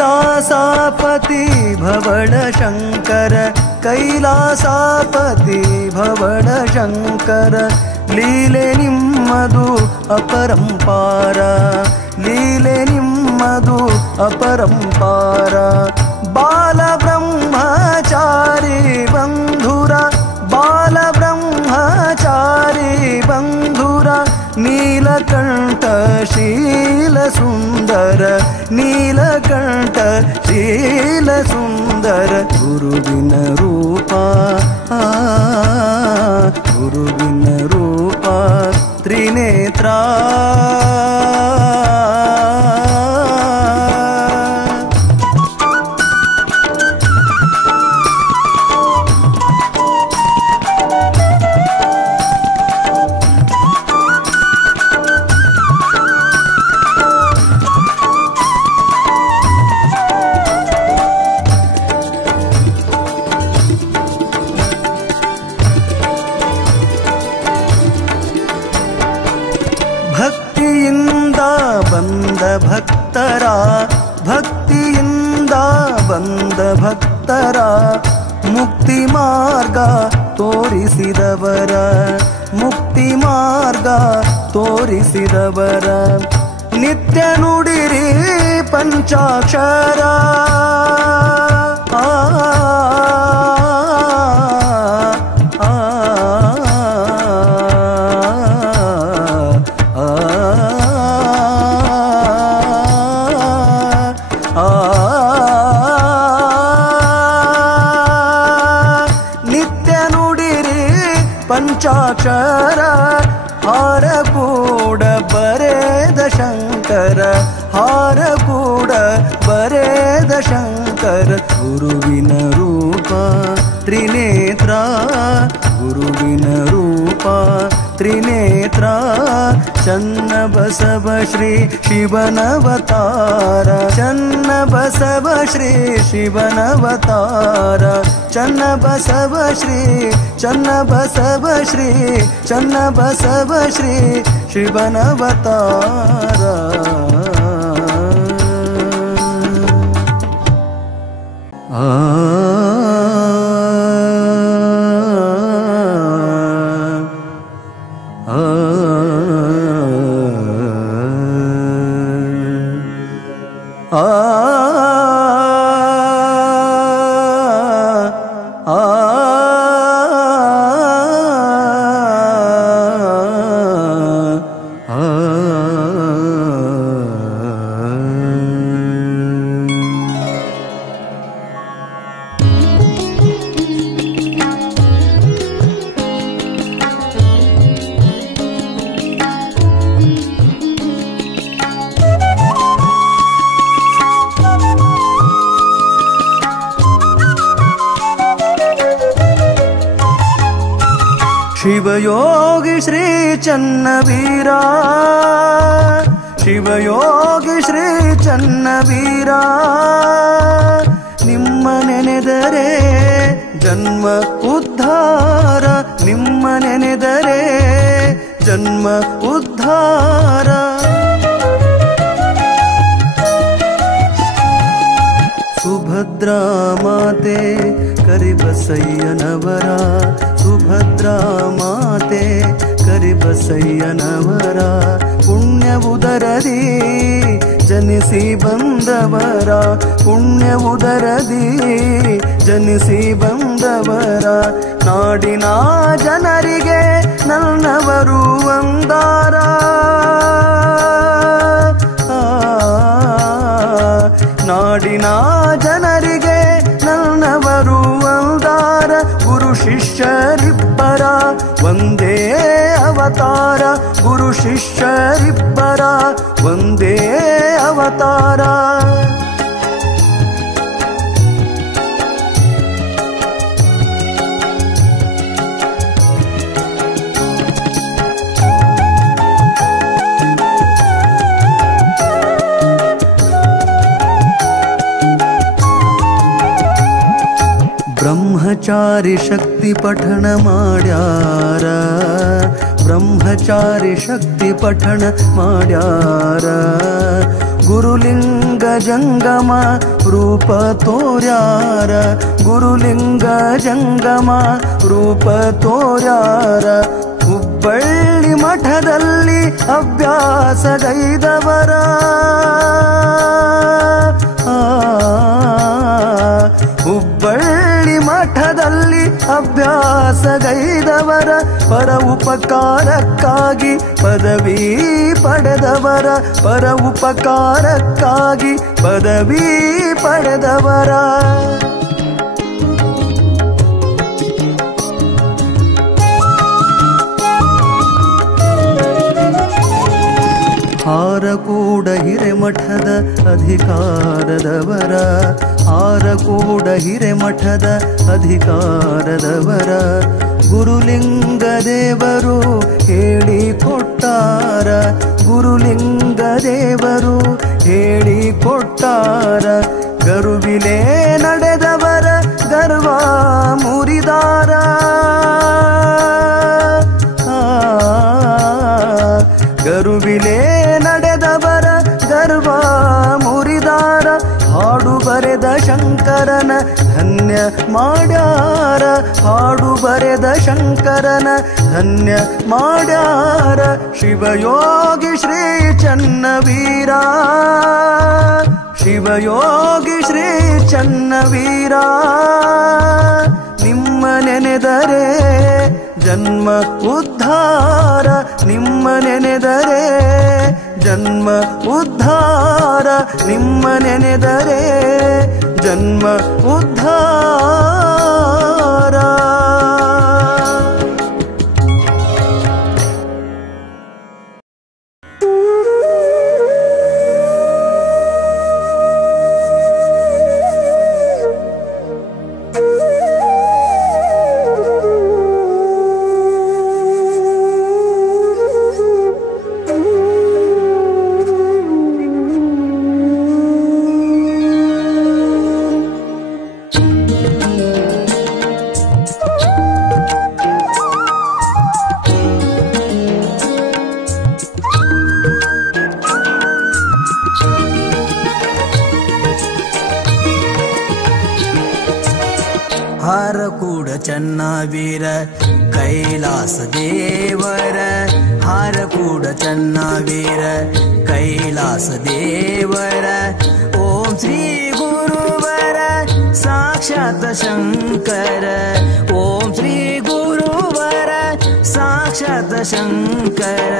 कैलासापति भवड़ शंकर कैलासापति भवड़ शंकर लीले निम्मदु अपरंपार लीले निम्मदु अपरंपार बाल ब्रह्मचारी बंधुर बाल ब्रह्मचारी बंधुर नीलकंठ शील सुंदर नीलकंठ शील सुंदर गुरुविन रूपा गुरुविन रूपा त्रिनेत्रा ಭಕ್ತರ ಭಕ್ತಿಯಿಂದ ಬಂದ ಭಕ್ತರ ಮುಕ್ತಿ ಮಾರ್ಗ ತೋರಿಸಿದವರ ಮುಕ್ತಿ ಮಾರ್ಗ ತೋರಿಸಿದವರ ನಿತ್ಯ ನುಡಿರಿ ಪಂಚಾಕ್ಷರ ಪಂಚಾಕ್ಷರ ಹಾರ ಕೂಡ ಬರೆದ ಶಂಕರ ಹಾರ ಕೂಡ ಬರೆದ ಶಂಕರ ಗುರುವಿನ ರೂಪ ತ್ರಿನೇತ್ರ ಗುರುವಿನ ರೂಪ ತ್ರಿನೇತ್ರ ಚನ್ನ ಬಸವ ಶ್ರೀ ಶಿವನವತಾರ ಚನ್ನ ಬಸವ ಶ್ರೀ ಶಿವನವತಾರ ಚನ್ನ ಬಸವ ಶ್ರೀ ಚನ್ನ ಬಸವ ಶ್ರೀ ಚನ್ನ ಬಸವ ಶ್ರೀ ಶಿವನವತಾರ ಶಿವಯೋಗಿ ಶ್ರೀ ಚನ್ನವೀರ ಶಿವಯೋಗಿ ಶ್ರೀ ಚನ್ನವೀರ ನಿಮ್ಮ ನೆನೆದರೆ ಜನ್ಮ ಉದ್ಧಾರ ನಿಮ್ಮ ನೆನೆದರೆ ಜನ್ಮ ಉದ್ಧಾರ ಸುಭದ್ರಾ ಮಾತೆ ಕರಿಬಸಯ್ಯನವರ ಸುಭದ್ರಾ ಮಾತೆ ಕರಿಬಸಯ್ಯನವರ ಪುಣ್ಯ ಉದರದಿ ಜನಿಸಿ ಬಂದವರ ಪುಣ್ಯ ಉದರದಿ ಜನಿಸಿ ಬಂದವರ ನಾಡಿನ ಜನರಿಗೆ ನನ್ನವರು ಒಂದಾರ ನಾಡಿನ ಜನರಿಗೆ ನನ್ನವರು ಒಂದಾರ ಗುರು ಶಿಷ್ಯರಿಬ್ಬರ ಒಂದೇ ಅವತಾರ ಗುರು ಶಿಷ್ಯರಿಬ್ಬರ ಒಂದೇ ಅವತಾರ ಬ್ರಹ್ಮಚಾರಿ ಶಕ್ತಿ ಪಠಣ ಮಾಡ್ಯಾರ, ಬ್ರಹ್ಮಚಾರಿ ಶಕ್ತಿ ಪಠಣ ಮಾಡ್ಯಾರ. ಗುರುಲಿಂಗ ಜಂಗಮ ರೂಪ ತೋರ್ಯಾರ, ಗುರುಲಿಂಗ ಜಂಗಮ ರೂಪ ತೋರ್ಯಾರ. ಹುಬ್ಬಳ್ಳಿ ಮಠದಲ್ಲಿ ಅಭ್ಯಾಸಗೈದವರ, ಹುಬ್ಬಳ್ಳಿ ಮಠದಲ್ಲಿ ಅಭ್ಯಾಸಗೈದವರ. ಪರ ಉಪಕಾರಕ್ಕಾಗಿ ಪದವಿ ಪಡೆದವರ, ಪರ ಉಪಕಾರಕ್ಕಾಗಿ ಪದವಿ ಪಡೆದವರ. ಹಾರಕೂಡ ಹಿರೇಮಠದ ಅಧಿಕಾರದವರ, ಹಾರಕೂಡ ಹಿರೇಮಠದ ಅಧಿಕಾರದವರ. ಗುರುಲಿಂಗ ದೇವರು ಹೇಳಿಕೊಟ್ಟಾರ, ಗುರುಲಿಂಗ ದೇವರು ಹೇಳಿಕೊಟ್ಟಾರ. ಗರುವಿಲೇ ನಡೆದವರ ಗರ್ವ ಮುರಿದಾರ, ಗರುವಿಲೇ ನಡೆದವರ ಗರ್ವ ಮುರಿದಾರ. ಹಾಡು ಬರೆದ ಶಂಕರನ ಧನ್ಯ ಮಾಡ್ಯಾರ, ಹಾಡು ಬರೆದ ಶಂಕರನ ಧನ್ಯ ಮಾಡ್ಯಾರ. ಶಿವಯೋಗಿ ಶ್ರೀ ಚನ್ನವೀರ, ಶಿವಯೋಗಿ ಶ್ರೀ ಚನ್ನವೀರ. ನಿಮ್ಮ ನೆನೆದರೆ ಜನ್ಮ ಉದ್ಧಾರ, ನಿಮ್ಮ ನೆನೆದರೆ ಜನ್ಮ ಉದ್ಧಾರ, ನಿಮ್ಮ ನೆನೆದರೆ ಜನ್ಮ ಉದ್ಧಾರ. ಹಾರಕೂಡ ಚನ್ನವೀರ ಕೈಲಾಸ ದೇವರ, ಹಾರಕೂಡ ಚನ್ನವೀರ ಕೈಲಾಸ ದೇವರ. ಓಂ ಶ್ರೀ ಗುರುವರ ಸಾಕ್ಷಾತ್ ಶಂಕರ, ಓಂ ಶ್ರೀ ಗುರುವರ ಸಾಕ್ಷಾತ್ ಶಂಕರ.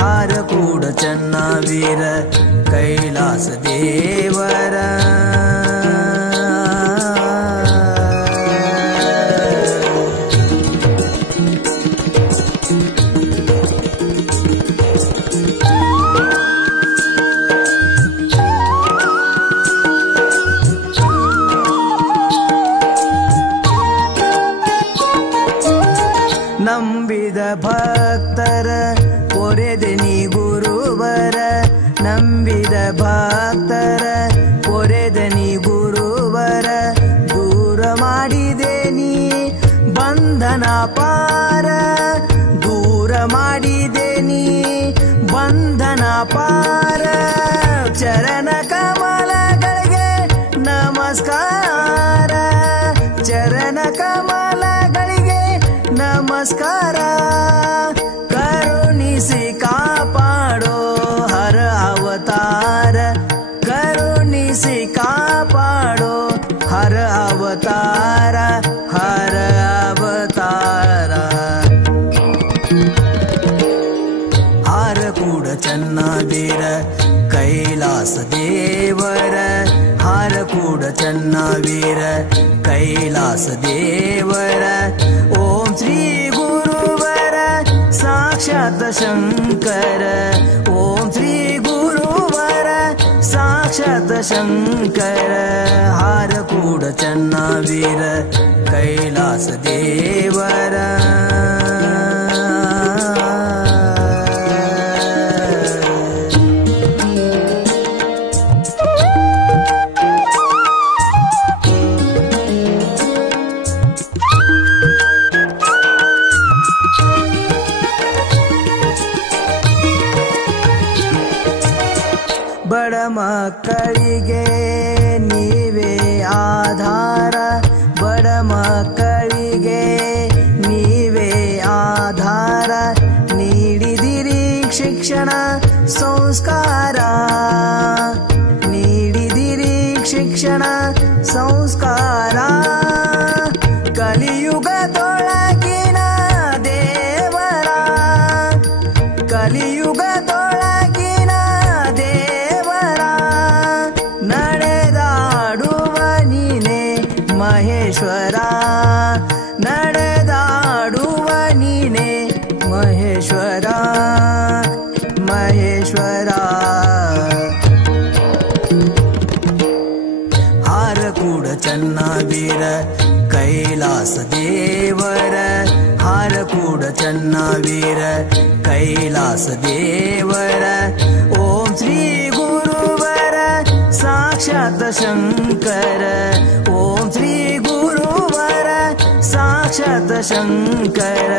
ಹಾರಕೂಡ ಚನ್ನವೀರ ಕೈಲಾಸ ದೇವರ. ನಂಬಿದ ಭಕ್ತರ ಪೊರೆದೆ ನೀ ಗುರುವರ, ನಂಬಿದ ಭಕ್ತರ ಪೊರೆದೆ ನೀ ಗುರುವರ. ದೂರ ಮಾಡಿದೆ ನೀ ಬಂಧನ ಪಾರ, ದೂರ ಮಾಡಿದೆ ನೀ ಬಂಧನ ಪಾರ. ಚರಣ ಕಮಲಗಳಿಗೆ ನಮಸ್ಕಾರ, ಚರಣ ಕಮಲಗಳಿಗೆ ನಮಸ್ಕಾರ. ಕರುಣಿಸಿ ಕಾಪಾಡೋ ಹರ ಅವತಾರ, ಕರುಣಿಸಿ ಕಾಪಾಡೋ ಹರ ಅವತಾರ, ಹರ ಅವತಾರ. ಹಾರಕೂಡ ಚನ್ನವೀರ ಕೈಲಾಸ ದೇವರ, ಹಾರಕೂಡ ಚನ್ನವೀರ ಕೈಲಾಸ ದೇವರ. ಓಂ ಶ್ರೀ ಗುರುವರ ಸಾಕ್ಷಾತ್ ಶಂಕರ, ಓಂ ಶ್ರೀ ಗುರುವರ ಸಾಕ್ಷಾತ್ ಶಂಕರ. ಹಾರಕೂಡ ಚನ್ನವೀರ ಕೈಲಾಸ ದೇವರ. ಮಕ್ಕಳಿಗೆ ನೀವೇ ಆಧಾರ, ಬಡ ಮಕ್ಕಳಿಗೆ ನೀವೇ ಆಧಾರ, ನೀಡಿದಿರಿ ಶಿಕ್ಷಣ ಸಂಸ್ಕಾರ, ನೀಡಿದಿರಿ ಶಿಕ್ಷಣ ಸಂಸ್ಕಾರ. ಕಲಿಯುಗದೊಳಗಿನ ದೇವರ, ಕಲಿಯುಗದೊಳಗಿನ ದೇವರ, ನಡೆದಾಡುವ ನೀನೆ ಮಹೇಶ್ವರ, ನಡೆದಾಡುವ ನೀನೆ ಮಹೇಶ್ವರ, ಮಹೇಶ್ವರ. ಹಾರಕೂಡ ಚನ್ನವೀರ ಕೈಲಾಸ ದೇವರ, ಹಾರಕೂಡ ಚನ್ನವೀರ ಕೈಲಾಸ ದೇವರ. ಓಂ ಶ್ರೀ ಗುರುವರ ಸಾಕ್ಷಾತ್ ಶಂಕರ, ಓಂ ಶ್ರೀ ಗುರುವರ ಸಾಕ್ಷಾತ್ ಶಂಕರ.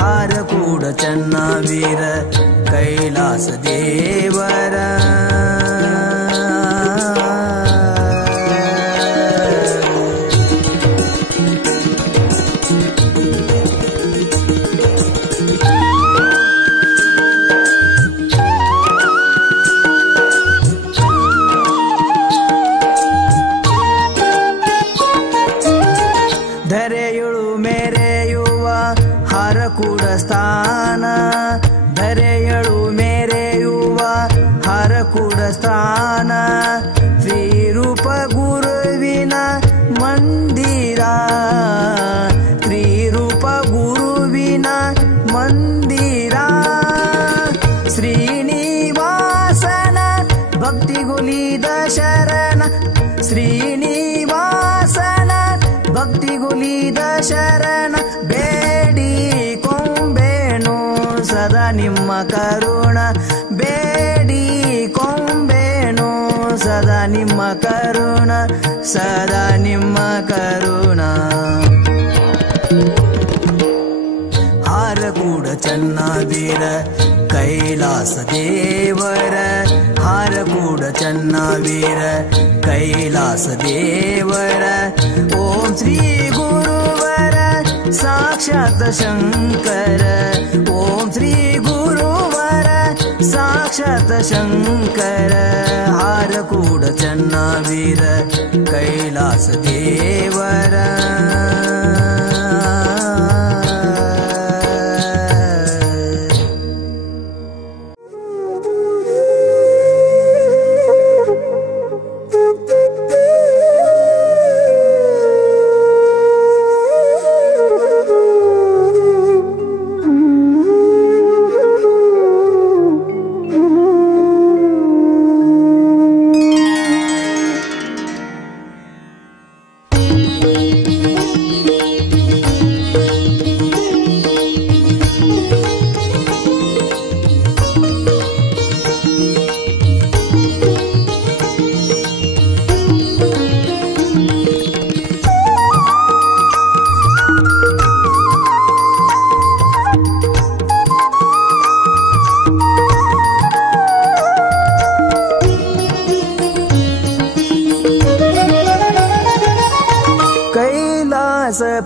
ಹಾರಕೂಡ ಚನ್ನವೀರ ಕೈಲಾಸ ದೇವರ. ಧರೆಯುಳು ಮೇರೆಯುವ ಹರಕೂಡ ಸ್ಥಾನ, ಧರೆಯಳು ಮೇರೆಯುವ ಹರಕೂಡ ಸ್ಥಾನ. ಶ್ರೀರೂಪ ಗುರುವಿನ ಮಂದಿರ, ಶ್ರೀರೂಪ ಗುರುವಿನ ಮಂದಿರ. ಶ್ರೀನಿವಾಸನ ಭಕ್ತಿಗುಲಿದ ಶರಣ, ಶ್ರೀನಿವಾಸನ ಭಕ್ತಿಗುಲಿದ ಶರಣ. ಬೇಡಿ ಕೊಂಬೇನು ಸದಾ ನಿಮ್ಮ ಕರುಣ, ಬೇಡಿ ಕೊಂಬೇನು ಸದಾ ನಿಮ್ಮ ಕರುಣ, ಸದಾ ನಿಮ್ಮ ಕರುಣ. ಹಾರಕೂಡ ಚನ್ನವೀರ ಕೈಲಾಸ ದೇವರ, ಹಾರಕೂಡ ಚನ್ನವೀರ ಕೈಲಾಸ ದೇವರ. ಓಂ ಶ್ರೀ ಗುರುವರ ಸಾಕ್ಷಾತ್ ಶಂಕರ, ಓಂ ಶ್ರೀ ಗುರುವರ ಸಾಕ್ಷಾತ್ ಶಂಕರ. ಹಾರಕೂಡ ಚನ್ನವೀರ ಕೈಲಾಸ ದೇವರ.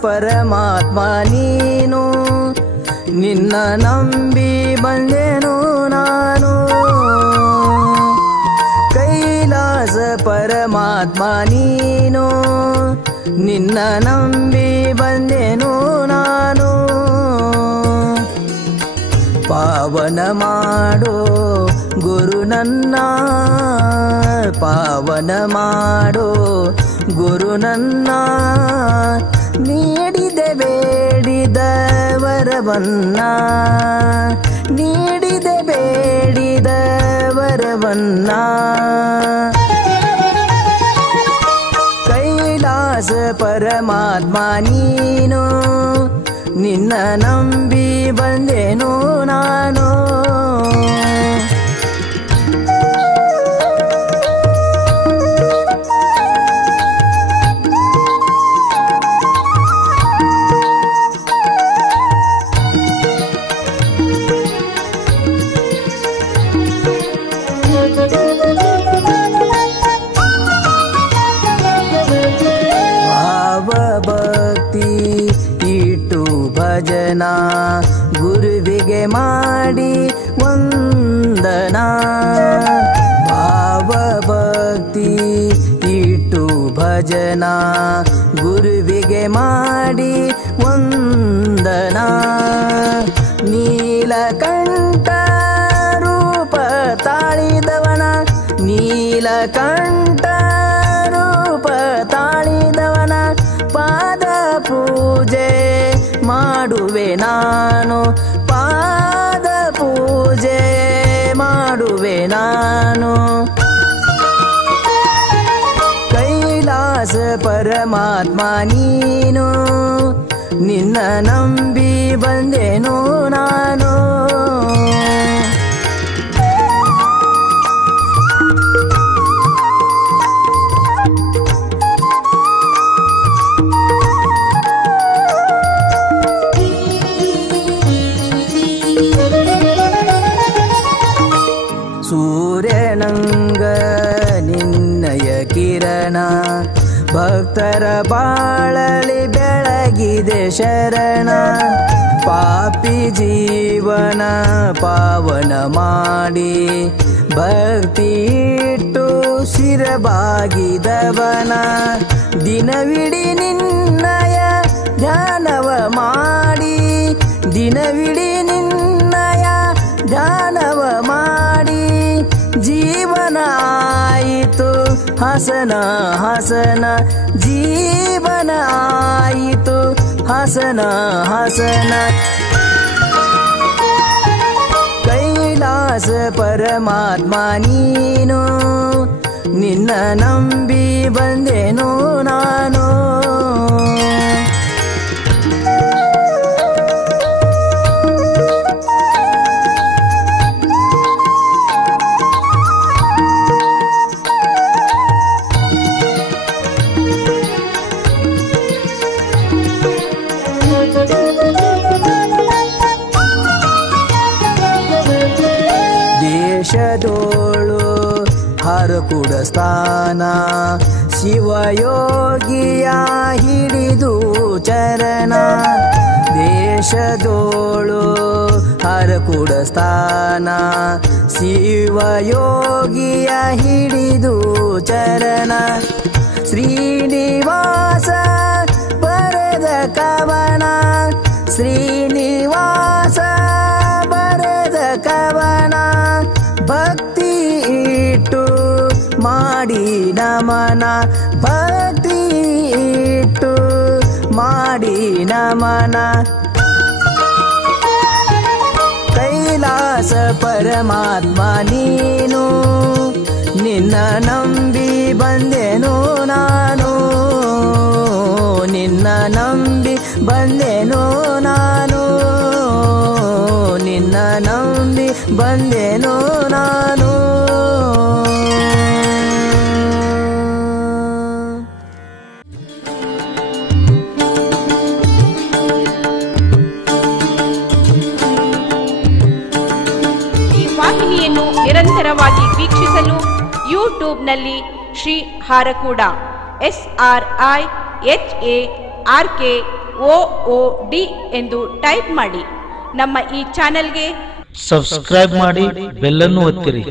ಪರಮಾತ್ಮ ನೀನು, ನಿನ್ನ ನಂಬಿ ಬಂದೆನು ನಾನು. ಕೈಲಾಸ ಪರಮಾತ್ಮ ನೀನು, ನಿನ್ನ ನಂಬಿ ಬಂದೆನು ನಾನು. ಪಾವನ ಮಾಡೋ ಗುರು ನನ್ನ, ಪಾವನ ಮಾಡೋ ಗುರು ನನ್ನ. ನೀಡಿದೆ ಬೇಡಿದ ವರವನ್ನ, ನೀಡಿದೆ ಬೇಡಿದ ವರವನ್ನ. ಕೈಲಾಸ ಪರಮಾತ್ಮ ನೀನು, ನಿನ್ನ ನಂಬಿ ಬಂದೆನು ನಾನು. ಭಜನಾ ಗುರುವಿಗೆ ಮಾಡಿ ವಂದನಾ ಭಾವ ಭಕ್ತಿ ಇಟ್ಟು ಭಜನಾ ಗುರುವಿಗೆ ಮಾಡಿ ವಂದನಾ ನೀಲಕಂಠ ರೂಪ ತಾಳಿದವನ ನೀಲಕಂಠ ರೂಪ ತಾಳಿದವನ ಪಾದ ಪೂಜೆ ಮಾಡುವೆ ನಾನು ಪಾದ ಪೂಜೆ ಮಾಡುವೆ ನಾನು ಕೈಲಾಸ ಪರಮಾತ್ಮ ನೀನು ನಿನ್ನ ನಂಬಿ ಬಂದೆನು ನಾನು ಸೂರ್ಯನಂಗ ನಿನ್ನಯ ಕಿರಣ ಭಕ್ತರ ಬಾಳಲಿ ಬೆಳಗಿದೆ ಶರಣ ಪಾಪಿ ಜೀವನ ಪಾವನ ಮಾಡಿ ಭಕ್ತಿ ಇಟ್ಟು ಶಿರಬಾಗಿದವನ ದಿನವಿಡೀ ನಿನ್ನಯ ಧ್ಯಾನವ ಮಾಡಿ ದಿನವಿಡೀ ನಿನ್ನಯ ಧ್ಯಾನವ ಮಾಡಿ ಜೀವನ ಆಯಿತು ಹಸನ ಹಸನ ಜೀವನ ಆಯಿತು ಹಸನ ಹಸನ ಕೈಲಾಸ ಪರಮಾತ್ಮ ನೀನು ನಿನ್ನ ನಂಬಿ ಬಂದೆನು ನಾನು ದೇಶದೋಳು ಹರಕುಡ ಸ್ಥಾನ ಶಿವಯೋಗಿಯ ಹಿಡಿದು ಚರಣ ದೇಶದೋಳು ಹರಕುಡ ಸ್ಥಾನ ಶಿವಯೋಗಿಯ ಹಿಡಿದು ಚರಣ ಶ್ರೀನಿವಾಸ ಬರೆದ ಕವನ ಶ್ರೀನಿವಾಸ ಬರೆದ ಕವನ ಭಕ್ತಿ ಇಟ್ಟು ಮಾಡಿ ನಮನ ಭಕ್ತಿ ಇಟ್ಟು ಮಾಡಿ ನಮನ ಕೈಲಾಸ ಪರಮಾತ್ಮ ನೀನು ನಿನ್ನ ನಂಬಿ ಬಂದೆನು ನಾನು ನಿನ್ನ ನಂಬಿ ಬಂದೆನು ನಾನು ನಿನ್ನ ನಂಬಿ ಬಂದೆನು ನಾನು ಈ ವಾಹಿನಿಯನ್ನು ನಿರಂತರವಾಗಿ ವೀಕ್ಷಿಸಲು ಯೂಟ್ಯೂಬ್ನಲ್ಲಿ ಶ್ರೀ ಹಾರಕೂಡ SRIHARKOOD ಎಂದು ಟೈಪ್ ಮಾಡಿ. ನಮ್ಮ ಈ ಚಾನೆಲ್ಗೆ ಸಬ್ಸ್ಕ್ರೈಬ್ ಮಾಡಿ ಬೆಲ್ ಅನ್ನು ಒತ್ತಿರಿ.